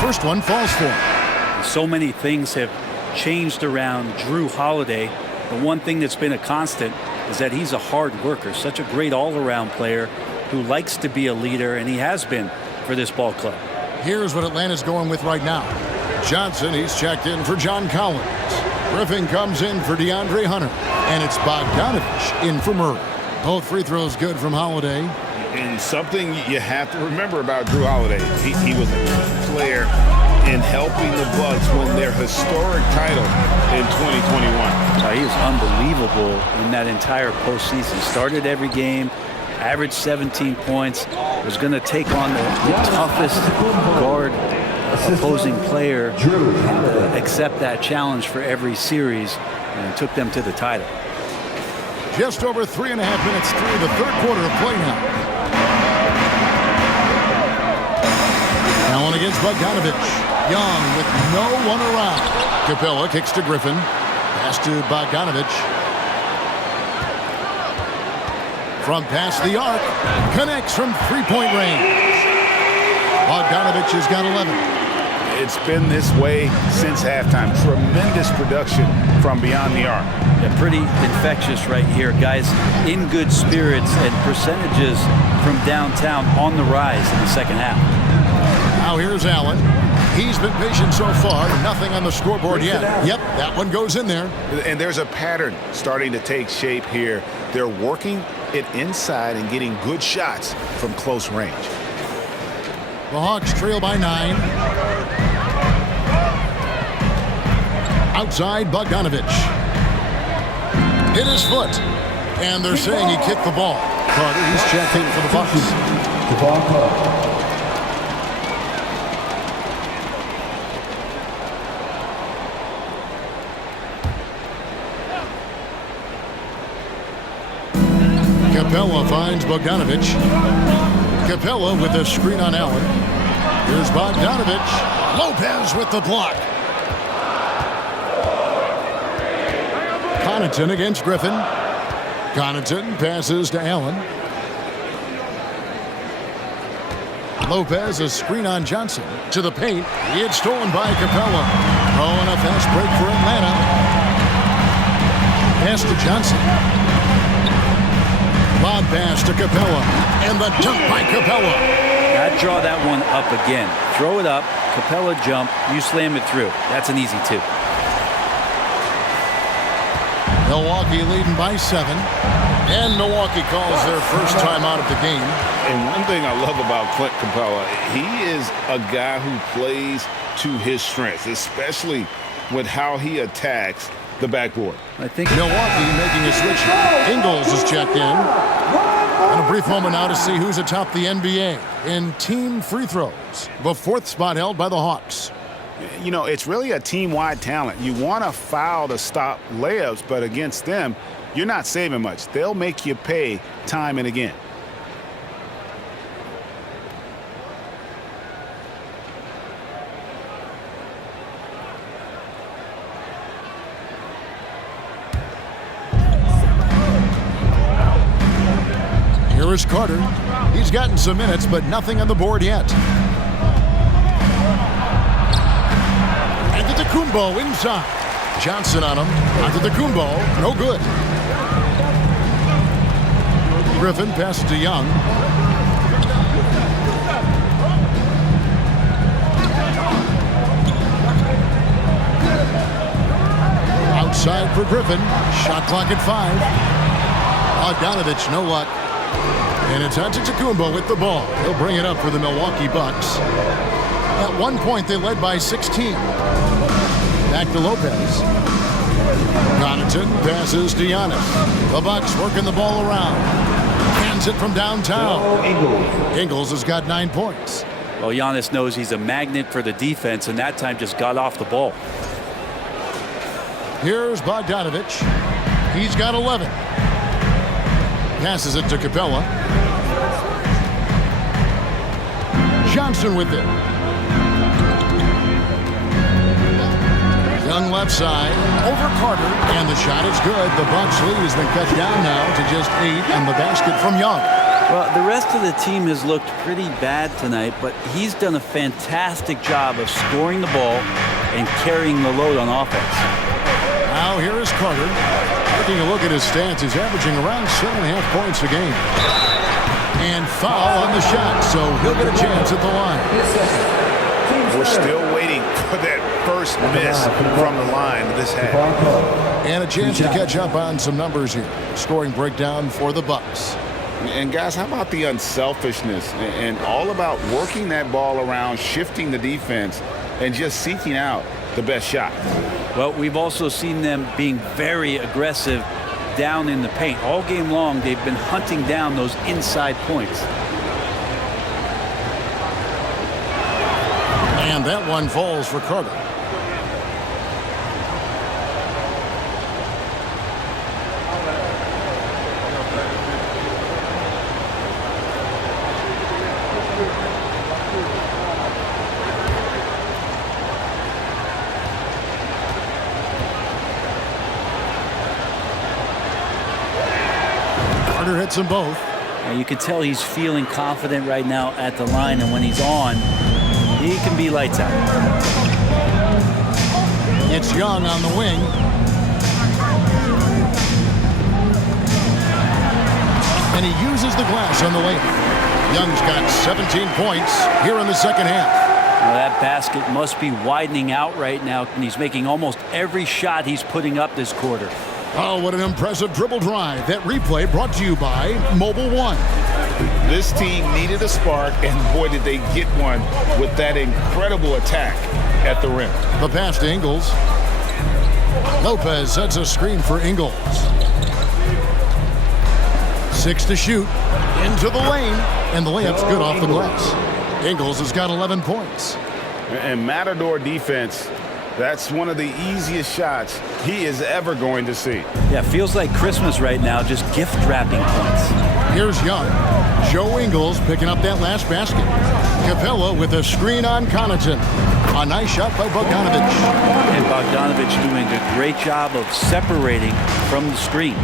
First one falls for him. So many things have changed around Jrue Holiday. The one thing that's been a constant is that he's a hard worker, such a great all-around player who likes to be a leader, and he has been for this ball club. Here's what Atlanta's going with right now. Johnson, he's checked in for John Collins. Griffin comes in for DeAndre Hunter. And it's Bogdanovich in for Murray. Both free throws good from Holiday. And something you have to remember about Jrue Holiday, he was a key player in helping the Bucks win their historic title in 2021. He was unbelievable in that entire postseason. Started every game, averaged 17 points, was going to take on the toughest guard opposing player, accept that challenge for every series, and took them to the title. Just over 3.5 minutes through the third quarter of play now. Allen against Bogdanovich. Young with no one around. Capella kicks to Griffin. Pass to Bogdanovich. From past the arc. Connects from three-point range. Bogdanovich has got 11. It's been this way since halftime. Tremendous production from beyond the arc. Yeah, pretty infectious right here. Guys in good spirits and percentages from downtown on the rise in the second half. Now here's Allen. He's been patient so far. Nothing on the scoreboard yet. Yep, that one goes in there. And there's a pattern starting to take shape here. They're working it inside and getting good shots from close range. The Hawks trail by 9. Outside, Bogdanovich. Hit his foot. And they're saying he kicked the ball. Carter, he's checked in for the Bucks. The ball club. Capella finds Bogdanovich. Capella with a screen on Allen. Here's Bogdanovich. Lopez with the block. Connaughton against Griffin. Connaughton passes to Allen. Lopez, a screen on Johnson. To the paint. It's stolen by Capella. Oh, and a fast break for Atlanta. Pass to Johnson. Lob pass to Capella. And the dunk by Capella. I'd draw that one up again. Throw it up, Capella jump, you slam it through. That's an easy 2. Milwaukee leading by 7. And Milwaukee calls their first time out of the game. And one thing I love about Clint Capella, he is a guy who plays to his strengths, especially with how he attacks the backboard. I think Milwaukee making a switch. Ingles is checked in. And a brief moment now to see who's atop the NBA in team free throws. The 4th spot held by the Hawks. You know, it's really a team-wide talent. You want to foul to stop layups, but against them, you're not saving much. They'll make you pay time and again. Here is Carter. He's gotten some minutes, but nothing on the board yet. Antetokounmpo inside. Johnson on him. Antetokounmpo, no good. Griffin passes to Young. Outside for Griffin. Shot clock at 5. Bogdanovich, no luck. And it's Antetokounmpo with the ball. He'll bring it up for the Milwaukee Bucks. At one point, they led by 16. Back to Lopez. Connaughton passes to Giannis. The Bucks working the ball around. Hands it from downtown. Ingles has got 9 points. Well, Giannis knows he's a magnet for the defense, and that time just got off the ball. Here's Bogdanovich. He's got 11. Passes it to Capella. Johnson with it. Young left side, over Carter, and the shot is good. The Bucks lead has been cut down now to just 8, and the basket from Young. Well, the rest of the team has looked pretty bad tonight, but he's done a fantastic job of scoring the ball and carrying the load on offense. Now here is Carter. Taking a look at his stats, he's averaging around 7.5 points a game. And foul on the shot, so he'll get a chance at the line. We're still waiting for that first miss from the line this half. And a chance to catch up on some numbers here. Scoring breakdown for the Bucks. And guys, how about the unselfishness and all about working that ball around, shifting the defense, and just seeking out the best shot? Well, we've also seen them being very aggressive down in the paint. All game long, they've been hunting down those inside points. And that one falls for Carter. Carter hits them both. And you can tell he's feeling confident right now at the line, and when he's on, he can be lights out. It's Young on the wing. And he uses the glass on the layup. Young's got 17 points here in the second half. Well, that basket must be widening out right now, and he's making almost every shot he's putting up this quarter. Oh, what an impressive dribble drive. That replay brought to you by Mobile One. This team needed a spark, and boy, did they get one with that incredible attack at the rim. The pass to Ingles. Lopez sets a screen for Ingles. 6 to shoot. Into the lane. And the layup's good off the glass. Ingles has got 11 points. And Matador defense, that's one of the easiest shots he is ever going to see. Yeah, feels like Christmas right now, just gift wrapping points. Here's Young. Joe Ingles picking up that last basket. Capella with a screen on Connaughton. A nice shot by Bogdanovich. And Bogdanovich doing a great job of separating from the screen.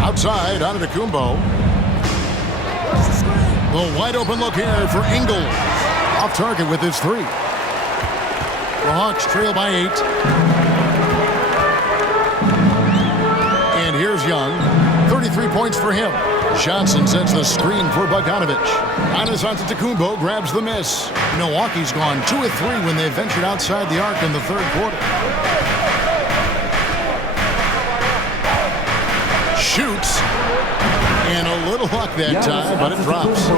Outside, Antetokounmpo. The wide open look here for Ingles. Off target with his 3. The Hawks trail by 8. And here's Young. 33 points for him. Johnson sets the screen for Bogdanovich. Antetokounmpo grabs the miss. Milwaukee's gone 2 of 3 when they ventured outside the arc in the third quarter. Shoots. And a little luck that time, but it drops.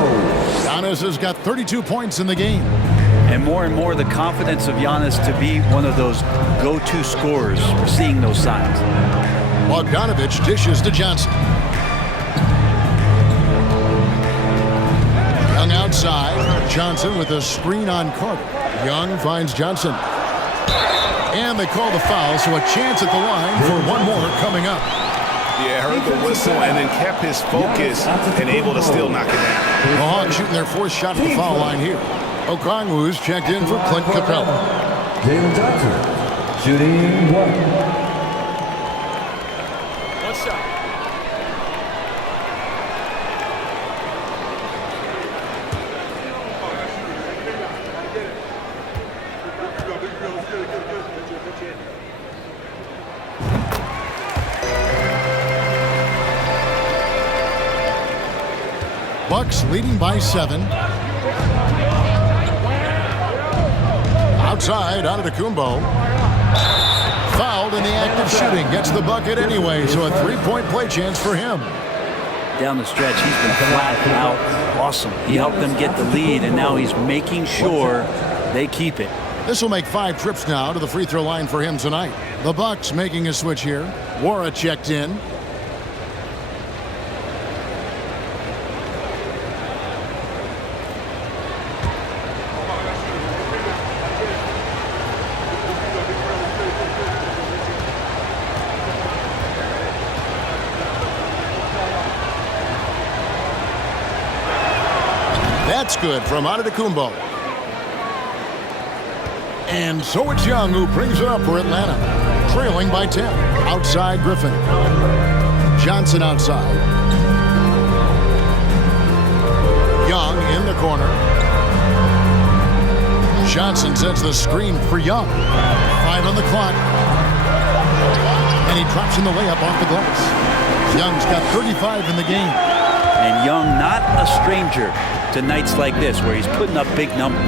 Giannis has got 32 points in the game. And more the confidence of Giannis to be one of those go-to scorers. We're seeing those signs. Bogdanovich dishes to Johnson. Young outside. Johnson with a screen on Carter. Young finds Johnson. And they call the foul, so a chance at the line for one more coming up. Yeah, heard the whistle and then kept his focus and able to still knock it down. The Hawks shooting their fourth shot at the foul line here. Okongwu's checked in for Clint Capella. Jalen Johnson, shooting 1. One shot. Bucks leading by 7. Outside, Antetokounmpo. Fouled in the act of shooting. Gets the bucket anyway, so a 3-point play chance for him. down the stretch, he's been flat out awesome. He helped them get the lead, and now he's making sure they keep it. This will make 5 trips now to the free throw line for him tonight. The Bucks making a switch here. Wara checked in. That's good from Antetokounmpo. And so it's Young who brings it up for Atlanta, trailing by 10. Outside Griffin. Johnson outside. Young in the corner. Johnson sends the screen for Young. 5 on the clock. And he drops in the layup off the glass. Young's got 35 in the game. And Young not a stranger to nights like this where he's putting up big numbers.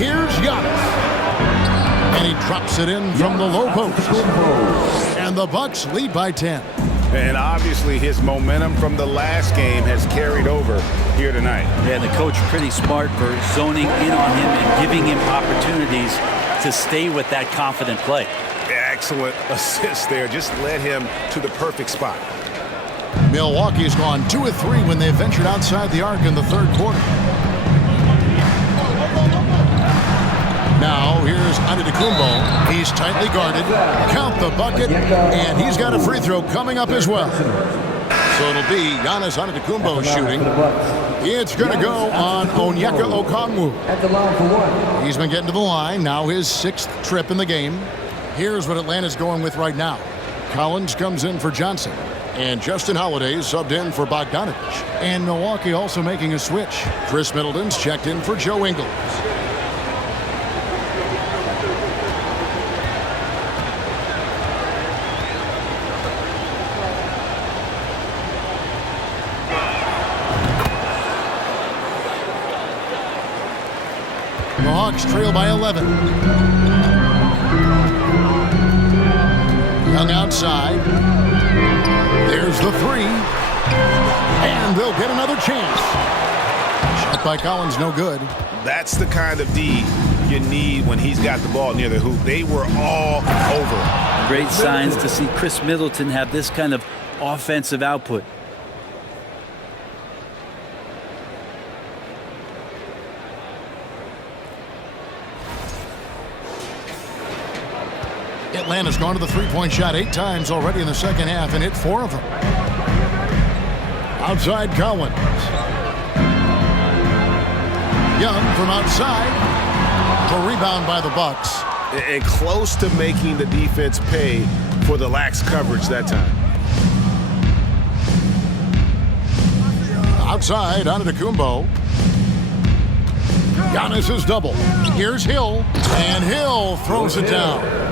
Here's Giannis. And he drops it in from the low post. And the Bucks lead by 10. And obviously his momentum from the last game has carried over here tonight. Yeah, and the coach pretty smart for zoning in on him and giving him opportunities to stay with that confident play. Excellent assist there. Just led him to the perfect spot. Milwaukee's gone 2 of 3 when they ventured outside the arc in the third quarter. Now here's Antetokounmpo. He's tightly guarded. Count the bucket, and he's got a free throw coming up as well. So it'll be Giannis Antetokounmpo shooting. It's going to go on Onyeka Okongwu. At the line for 1. He's been getting to the line. Now his 6th trip in the game. Here's what Atlanta's going with right now. Collins comes in for Johnson. And Justin Holiday subbed in for Bogdanovich. And Milwaukee also making a switch. Chris Middleton's checked in for Joe Ingles. The Hawks trail by 11. Young outside. There's the 3. And they'll get another chance. Shot by Collins, no good. That's the kind of D you need when he's got the ball near the hoop. They were all over. Great signs to see Chris Middleton have this kind of offensive output. Atlanta's gone to the three-point shot 8 times already in the second half and hit 4 of them. Outside Collins. Young from outside. A rebound by the Bucks. And close to making the defense pay for the lax coverage that time. Outside Antetokounmpo. Giannis is double. Here's Hill. And Hill throws it down.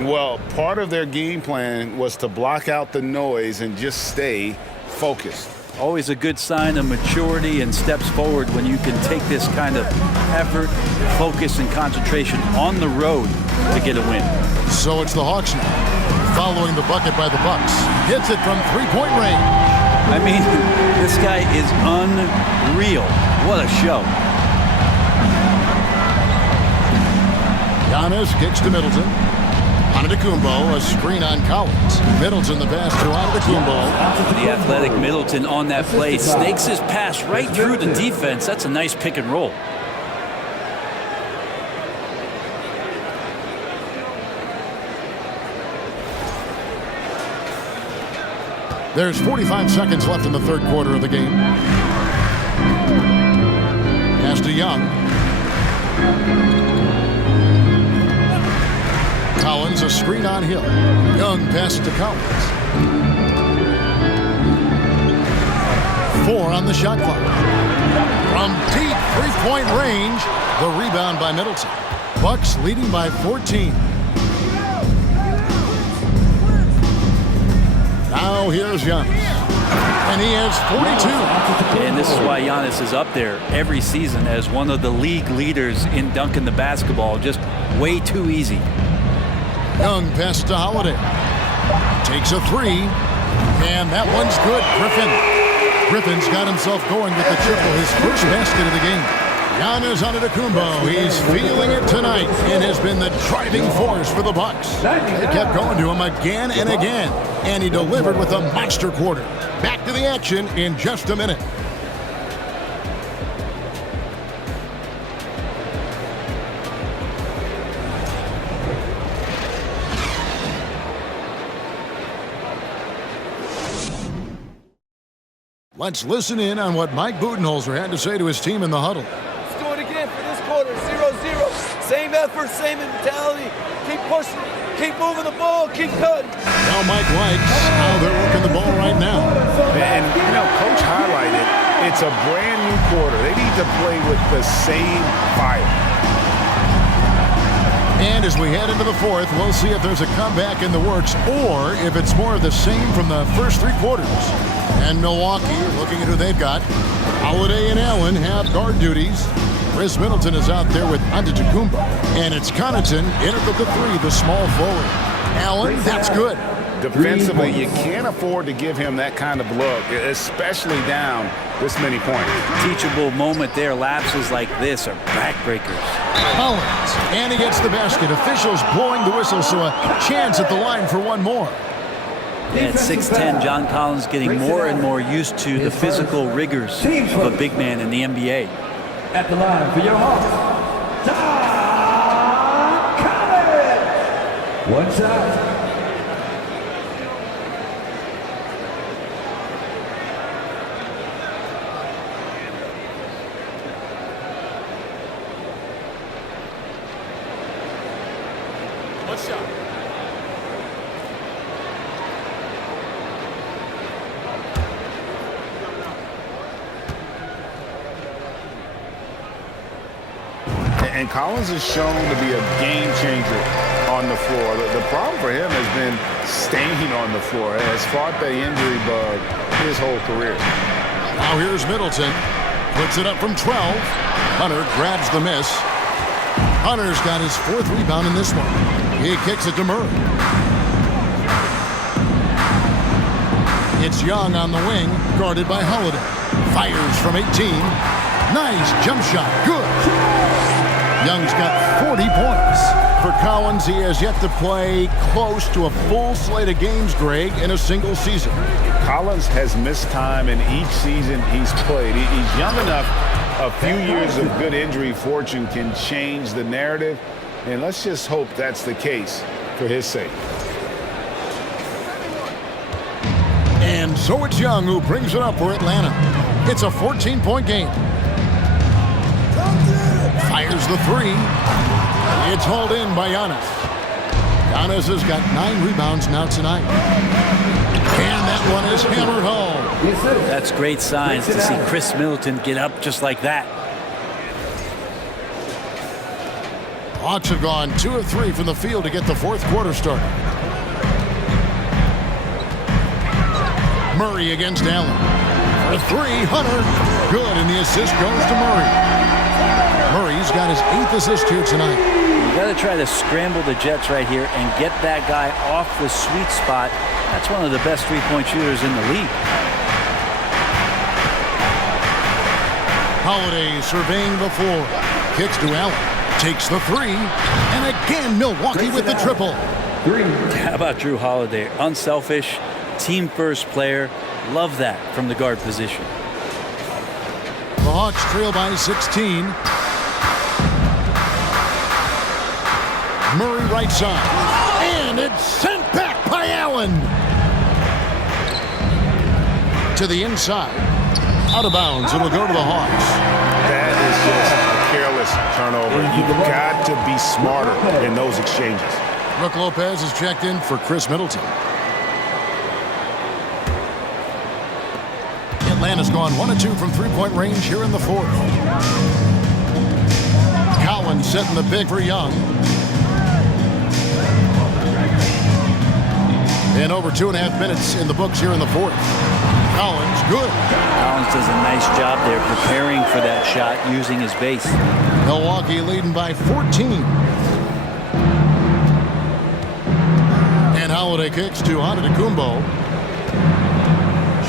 Well, part of their game plan was to block out the noise and just stay focused. Always a good sign of maturity and steps forward when you can take this kind of effort, focus, and concentration on the road to get a win. So it's the Hawks now, following the bucket by the Bucks. Hits it from three-point range. I mean, this guy is unreal. What a show. Giannis kicks to Middleton. Antetokounmpo, a screen on Collins. Middleton the pass to Antetokounmpo. The athletic Middleton on that play snakes his pass right through the defense. That's a nice pick and roll. There's 45 seconds left in the third quarter of the game. Pass to Young. Collins, a screen on Hill. Young passes to Collins. 4 on the shot clock. From deep three-point range, the rebound by Middleton. Bucks leading by 14. Now here's Giannis. And he has 42. And this is why Giannis is up there every season as one of the league leaders in dunking the basketball. Just way too easy. Young pass to Holiday. Takes a 3. And that one's good. Griffin's got himself going with the triple, his first basket of the game. Giannis Antetokounmpo, he's feeling it tonight and has been the driving force for the Bucks. They kept going to him again and again, and he delivered with a monster quarter. Back to the action in just a minute. Let's listen in on what Mike Budenholzer had to say to his team in the huddle. Let's do it again for this quarter, 0-0. Same effort, same mentality. Keep pushing, keep moving the ball, keep cutting. Now Mike likes how they're working the ball right now. And, you know, Coach highlighted, it's a brand new quarter. They need to play with the same fire. And as we head into the fourth, we'll see if there's a comeback in the works or if it's more of the same from the first three quarters. And Milwaukee, looking at who they've got, Holiday and Allen have guard duties. Chris Middleton is out there with Antetokounmpo. And it's Connaughton in at the three, the small forward. Allen, that's good. Defensively, you can't afford to give him that kind of look, especially down this many points. Teachable moment there. Lapses like this are backbreakers. Collins, and he gets the basket. Officials blowing the whistle, so a chance at the line for one more. At 6'10", John Collins getting more and more used to the physical rigors of a big man in the NBA. At the line for your Hawks, Tom Collins. One side. And Collins is shown to be a game changer on the floor. The problem for him has been staying on the floor. He has fought the injury bug his whole career. Now here's Middleton. Puts it up from 12. Hunter grabs the miss. Hunter's got his fourth rebound in this one. He kicks it to Murray. It's Young on the wing, guarded by Holiday. Fires from 18. Nice jump shot. Good. Young's got 40 points. For Collins, he has yet to play close to a full slate of games, Greg, in a single season. Collins has missed time in each season he's played. He's young enough. A few years of good injury fortune can change the narrative, and let's just hope that's the case for his sake. And so it's Young who brings it up for Atlanta. It's a 14-point game. Fires the three. It's hauled in by Giannis. Giannis has got 9 rebounds now tonight. And that one is hammered home. That's great signs to see Chris Middleton get up just like that. Hawks have gone 2 of 3 from the field to get the fourth quarter started. Murray against Allen. For 3, Hunter. Good, and the assist goes to Murray. Murray's got his 8th assist here tonight. You got to try to scramble the Jets right here and get that guy off the sweet spot. That's one of the best three-point shooters in the league. Holiday surveying the floor. Kicks to Allen. Takes the 3. And again, Milwaukee with the triple. How about Drew Holiday? Unselfish, team-first player. Love that from the guard position. The Hawks trail by 16. Murray right side. And it's sent back by Allen. To the inside. Out of bounds. It'll go to the Hawks. That is just a careless turnover. You've got to be smarter in those exchanges. Brook Lopez is checked in for Chris Middleton. Atlanta's gone 1 of 2 from three-point range here in the fourth. Collins setting the pick for Young. And over 2.5 minutes in the books here in the fourth. Collins, good. Collins does a nice job there preparing for that shot using his base. Milwaukee leading by 14. And Holiday kicks to Antetokounmpo.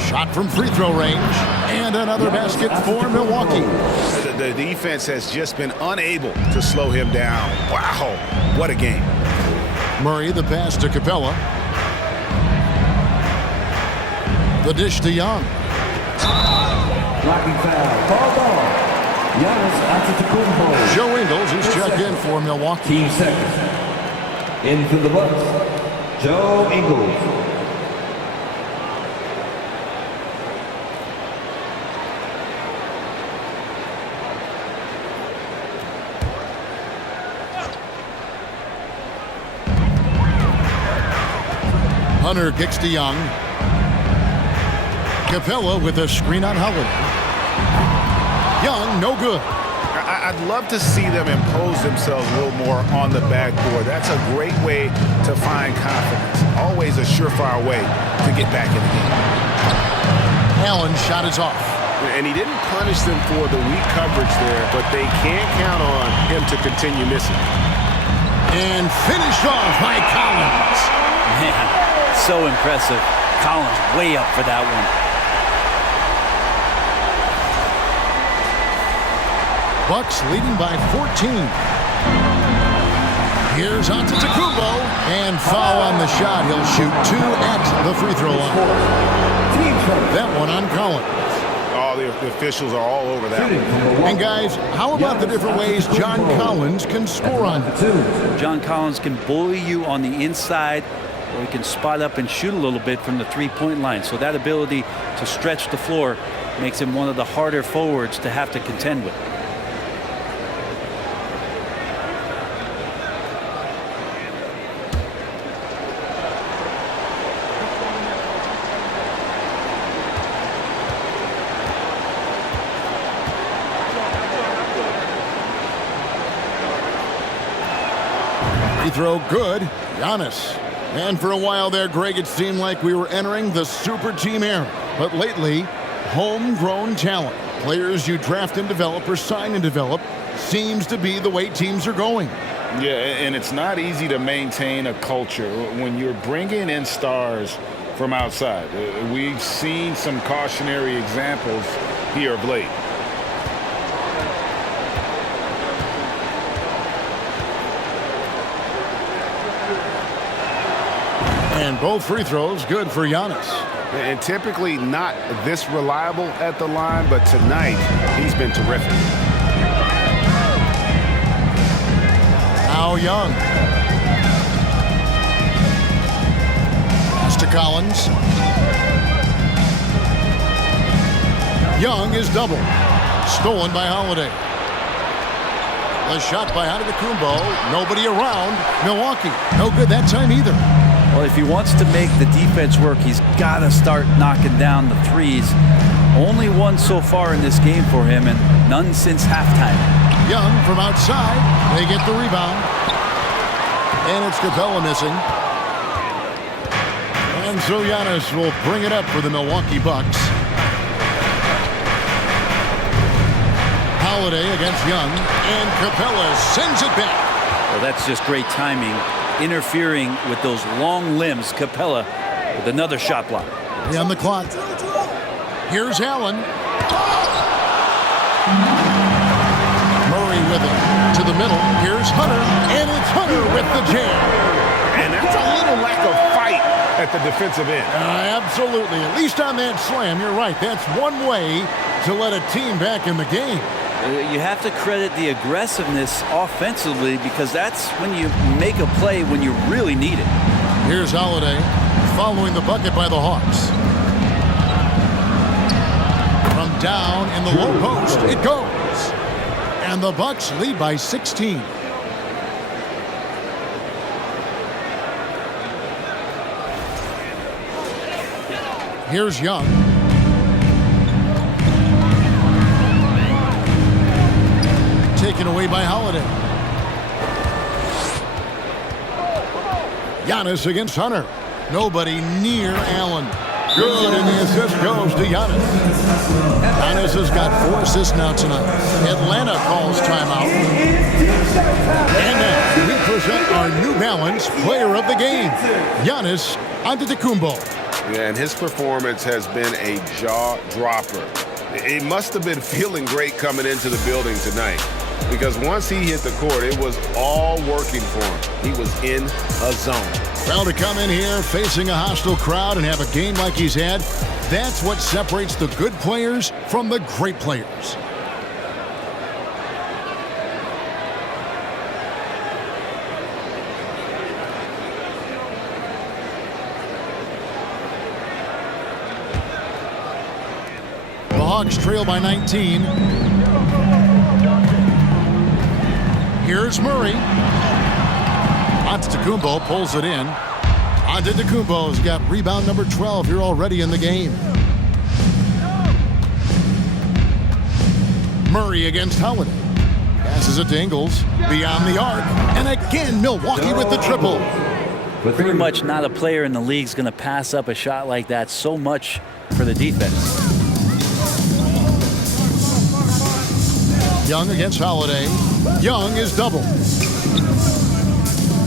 Shot from free throw range, and another basket for Milwaukee. The defense has just been unable to slow him down. Wow, what a game. Murray, the pass to Capella. The dish to Young. Blocking foul. Ball. Giannis Antetokounmpo. Joe Ingles is checked in for Milwaukee. Team second. In for the Bucks, Joe Ingles. Hunter kicks to Young. Capella with a screen on Howard. Young, no good. I'd love to see them impose themselves a little more on the backboard. That's a great way to find confidence. Always a surefire way to get back in the game. Allen's shot is off. And he didn't punish them for the weak coverage there, but they can't count on him to continue missing. And finished off by Collins. Man, so impressive. Collins way up for that one. Bucks leading by 14. Here's Antetokounmpo, and foul on the shot. He'll shoot 2 at the free throw line. That one on Collins. Oh, the officials are all over that one. And guys, how about the different ways John Collins can score on you? John Collins can bully you on the inside, or he can spot up and shoot a little bit from the three-point line. So that ability to stretch the floor makes him one of the harder forwards to have to contend with. Free throw good. Giannis. And for a while there, Greg, it seemed like we were entering the super team era. But lately, homegrown talent, players you draft and develop or sign and develop, seems to be the way teams are going. Yeah, and it's not easy to maintain a culture when you're bringing in stars from outside. We've seen some cautionary examples here of late. And both free throws good for Giannis. And typically not this reliable at the line, but tonight he's been terrific. Now Young. Pass to Collins. Young is doubled. Stolen by Holiday. The shot by Antetokounmpo. Nobody around. Milwaukee. No good that time either. Well, if he wants to make the defense work, he's got to start knocking down the threes. Only one so far in this game for him, and none since halftime. Young from outside. They get the rebound. And it's Capella missing. And so Giannis will bring it up for the Milwaukee Bucks. Holiday against Young. And Capella sends it back. Well, that's just great timing. Interfering with those long limbs. Capella with another shot block. On the clock. Here's Allen. Murray with it to the middle. Here's Hunter, and it's Hunter with the jam. And that's a little lack of fight at the defensive end. Absolutely. At least on that slam, you're right. That's one way to let a team back in the game. You have to credit the aggressiveness offensively, because that's when you make a play when you really need it. Here's Holiday following the bucket by the Hawks. From down in the low post, it goes. And the Bucks lead by 16. Here's Young. Taken away by Holiday. Giannis against Hunter. Nobody near Allen. Good, and the assist goes to Giannis. Giannis has got 4 assists now tonight. Atlanta calls timeout. And now we present our New Balance Player of the Game, Giannis Antetokounmpo. Yeah, and his performance has been a jaw dropper. It must have been feeling great coming into the building tonight, because once he hit the court, it was all working for him. He was in a zone. Well, to come in here facing a hostile crowd and have a game like he's had, that's what separates the good players from the great players. The Hawks trail by 19. Here's Murray. Antetokounmpo pulls it in. Antetokounmpo's got rebound number 12 here already in the game. Murray against Holiday. Passes it to Ingles. Beyond the arc. And again, Milwaukee with the triple. Pretty much not a player in the league is going to pass up a shot like that so much for the defense. Young against Holiday. Young is double.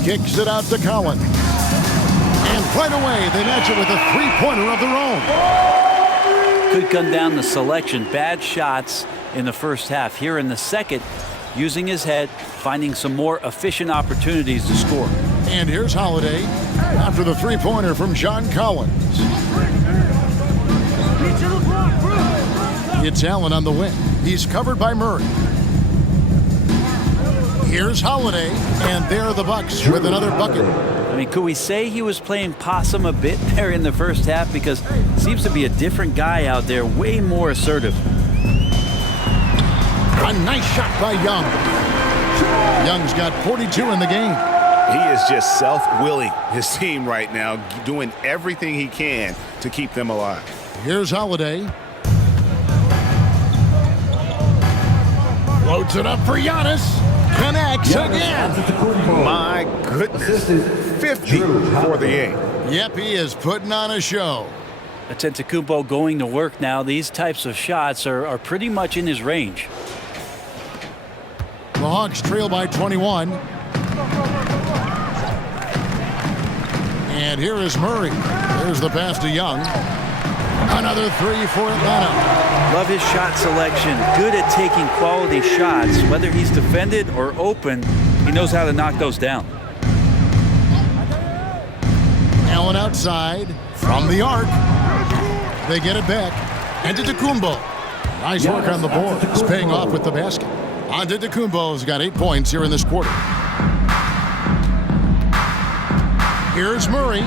Kicks it out to Collins. And right away, they match it with a three-pointer of their own. Could come down to selection. Bad shots in the first half. Here in the second, using his head, finding some more efficient opportunities to score. And here's Holiday after the three-pointer from John Collins. It's Allen on the wing. He's covered by Murray. Here's Holiday, and there are the Bucks with another bucket. I mean, could we say he was playing possum a bit there in the first half? Because it seems to be a different guy out there, way more assertive. A nice shot by Young. Young's got 42 in the game. He is just self-willing his team right now, doing everything he can to keep them alive. Here's Holiday. Floats it up for Giannis. Connects again. My goodness. 50 for the game. Yep, he is putting on a show. Antetokounmpo going to work now. These types of shots are pretty much in his range. The Hawks trail by 21. And here is Murray. There's the pass to Young. Another three for Atlanta. Love his shot selection. Good at taking quality shots. Whether he's defended or open, he knows how to knock those down. Allen outside from the arc. They get it back. Antetokounmpo. Nice work on the board. It's paying off with the basket. Antetokounmpo's got 8 points here in this quarter. Here's Murray.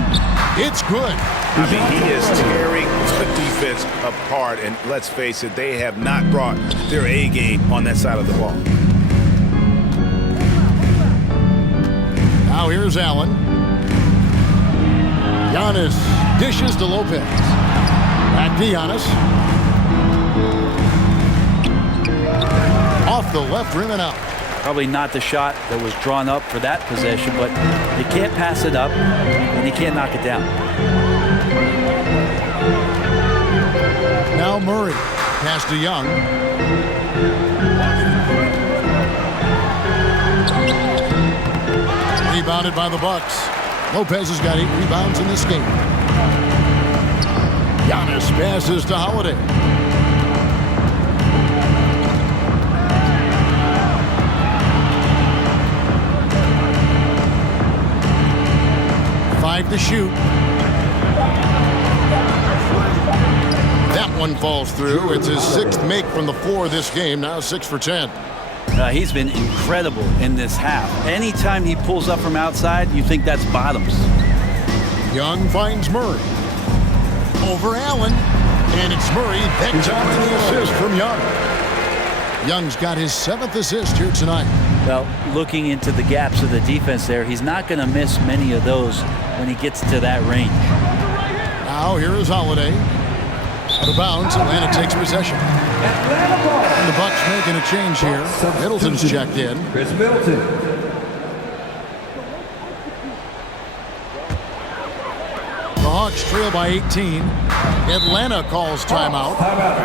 It's good. I mean, he is tearing the defense apart, and let's face it, they have not brought their A game on that side of the ball. Now here's Allen. Giannis dishes to Lopez. Back to Giannis. Off the left rim and out. Probably not the shot that was drawn up for that possession, but you can't pass it up and you can't knock it down. Now Murray. Pass to Young. Rebounded by the Bucks. Lopez has got 8 rebounds in this game. Giannis passes to Holiday. To shoot. That one falls through. It's his 6th make from the floor this game. Now 6 for 10. He's been incredible in this half. Anytime he pulls up from outside, you think that's bottoms. Young finds Murray. Over Allen. And it's Murray. That time the assist from Young. Young's got his 7th assist here tonight. Well, looking into the gaps of the defense there, he's not going to miss many of those when he gets to that range. Now here is Holiday. Out of bounds, Atlanta takes possession. And the Bucks making a change here. Middleton's checked in. Chris Middleton. The Hawks trail by 18. Atlanta calls timeout.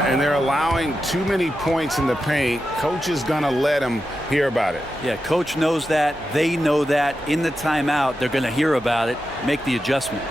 And they're allowing too many points in the paint. Coach is going to let them hear about it. Yeah, coach knows that. They know that. In the timeout, they're going to hear about it, make the adjustment.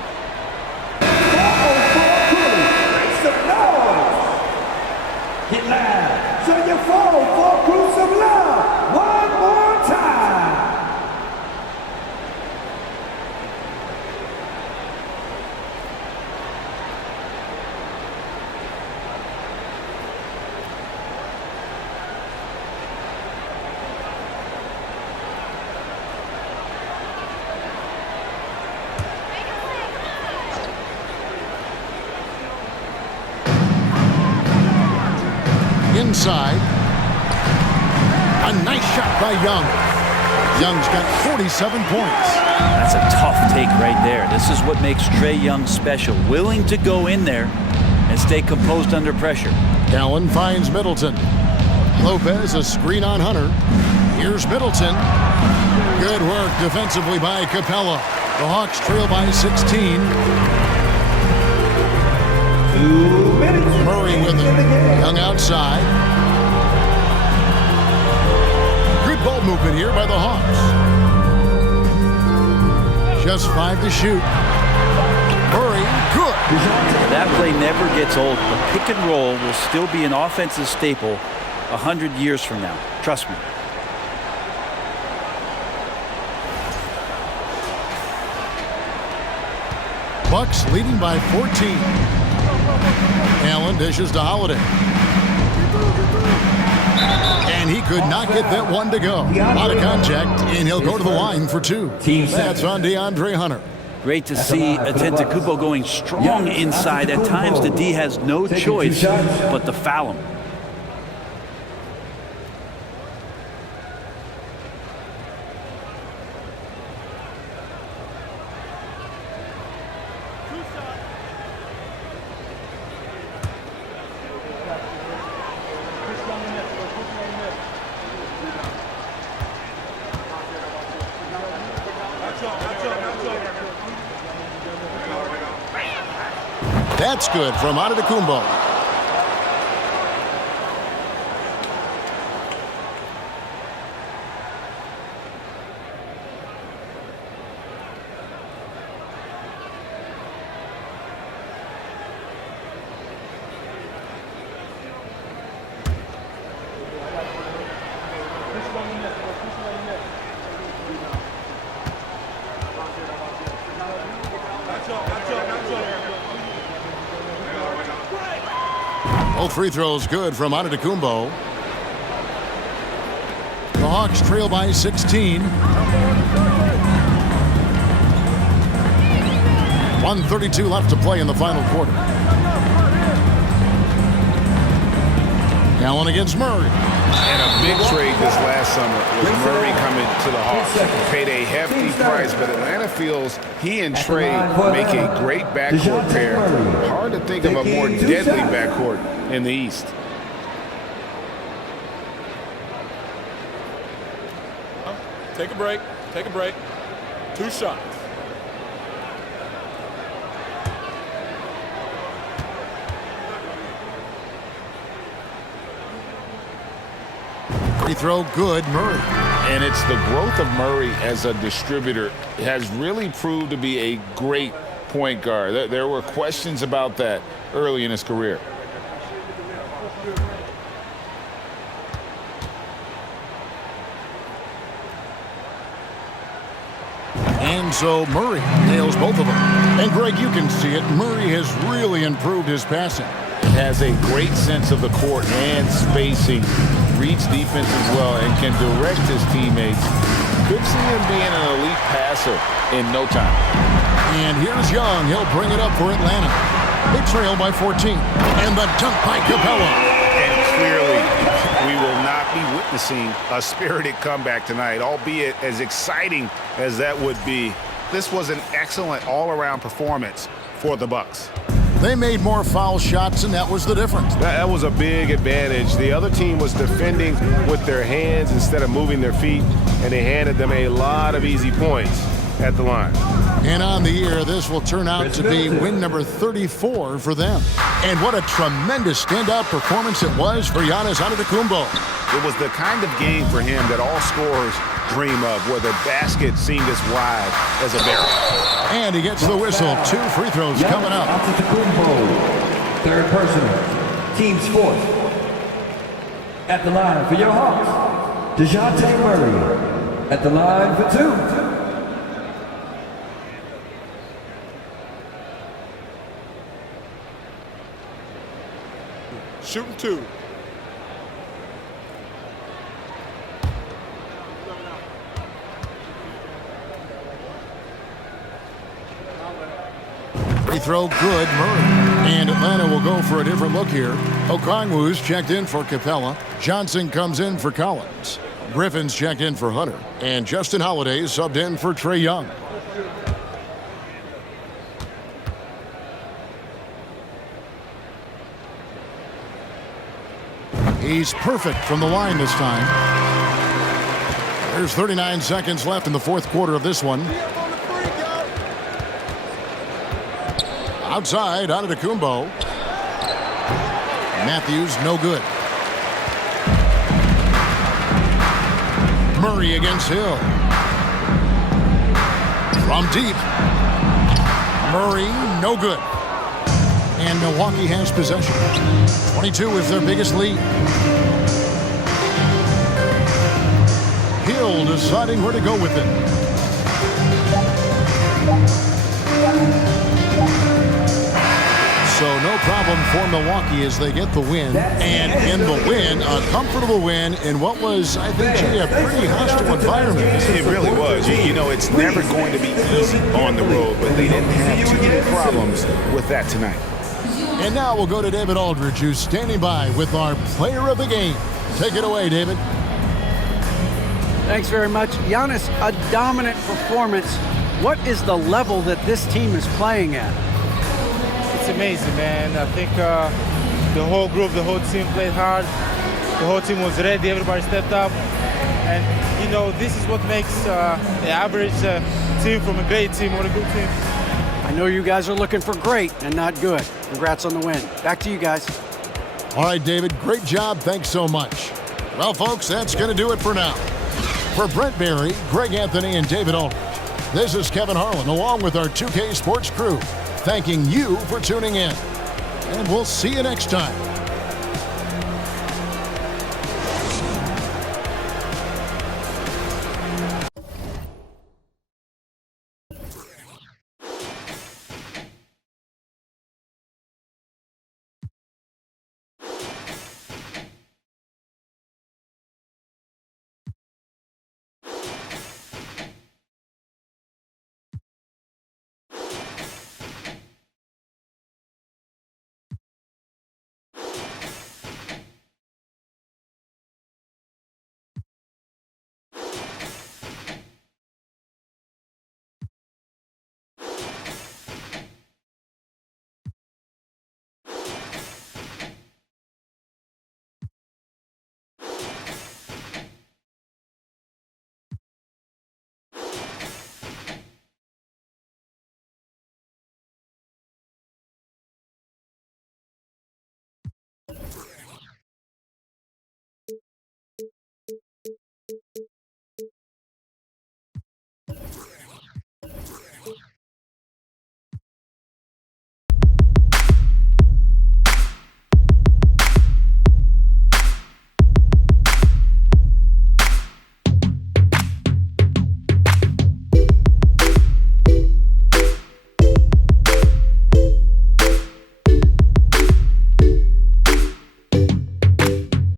inside. A nice shot by Young. Young's got 47 points. That's a tough take right there. This is what makes Trae Young special. Willing to go in there and stay composed under pressure. Allen finds Middleton. Lopez a screen on Hunter. Here's Middleton. Good work defensively by Capella. The Hawks trail by 16. 2 minutes. Murray with him. Young outside. Good ball movement here by the Hawks. Just 5 to shoot. Murray, good. That play never gets old. The pick and roll will still be an offensive staple 100 years from now. Trust me. Bucks leading by 14. Allen dishes to Holiday. And he could not get that one to go. Out of contact, and he'll go to the line for 2. That's on DeAndre Hunter. Great to see Antetokounmpo going strong inside. At times, the D has no choice but to foul him. That's good from Antetokounmpo. Both free throws good from Antetokounmpo. The Hawks trail by 16. 1:32 left to play in the final quarter. Allen against Murray. And a big trade this last summer was Murray coming to the Hawks. Paid a hefty price, but Atlanta feels he and Trae make a great backcourt pair. Hard to think of a more deadly backcourt in the East. Take a break. Take a break. 2 shots. Free throw good, Murray. And it's the growth of Murray as a distributor has really proved to be a great point guard. There were questions about that early in his career. And so Murray nails both of them. And Greg, you can see it. Murray has really improved his passing. Has a great sense of the court and spacing. Reads defense as well and can direct his teammates. Could see him being an elite passer in no time. And here's Young. He'll bring it up for Atlanta. They trail by 14. And the dunk by Capella. And clearly, we will not be witnessing a spirited comeback tonight, albeit as exciting as that would be. This was an excellent all-around performance for the Bucks. They made more foul shots, and that was the difference. That was a big advantage. The other team was defending with their hands instead of moving their feet, and they handed them a lot of easy points at the line. And on the year, this will turn out to be win number 34 for them. And what a tremendous standout performance it was for Giannis Antetokounmpo. It was the kind of game for him that all scorers dream of, where the basket seemed as wide as a barrel. And he gets the whistle. 2 free throws coming up. Antetokounmpo, third personal, team's fourth. At the line for your Hawks, DeJounte Murray. At the line for 2. Shooting 2. Free throw good, Murray. And Atlanta will go for a different look here. Okongwu's checked in for Capella. Johnson comes in for Collins. Griffin's checked in for Hunter. And Justin Holiday subbed in for Trey Young. He's perfect from the line this time. There's 39 seconds left in the fourth quarter of this one. Outside, Antetokounmpo. Matthews, no good. Murray against Hill. From deep. Murray, no good. And Milwaukee has possession. 22 is their biggest lead. Hill deciding where to go with it. So no problem for Milwaukee as they get the win. And in the win, a comfortable win in what was, I think, a pretty hostile environment. It really was. You know, it's never going to be easy on the road, but they didn't have too many problems with that tonight. And now we'll go to David Aldridge, who's standing by with our player of the game. Take it away, David. Thanks very much. Giannis, a dominant performance. What is the level that this team is playing at? It's amazing, man. I think the whole group, the whole team played hard. The whole team was ready. Everybody stepped up. And, you know, this is what makes the average team from a great team or a good team. I know you guys are looking for great and not good. Congrats on the win. Back to you guys. All right, David, great job. Thanks so much. Well, folks, that's going to do it for now. For Brent Barry, Greg Anthony, and David Aldridge, this is Kevin Harlan along with our 2K Sports crew, thanking you for tuning in. And we'll see you next time.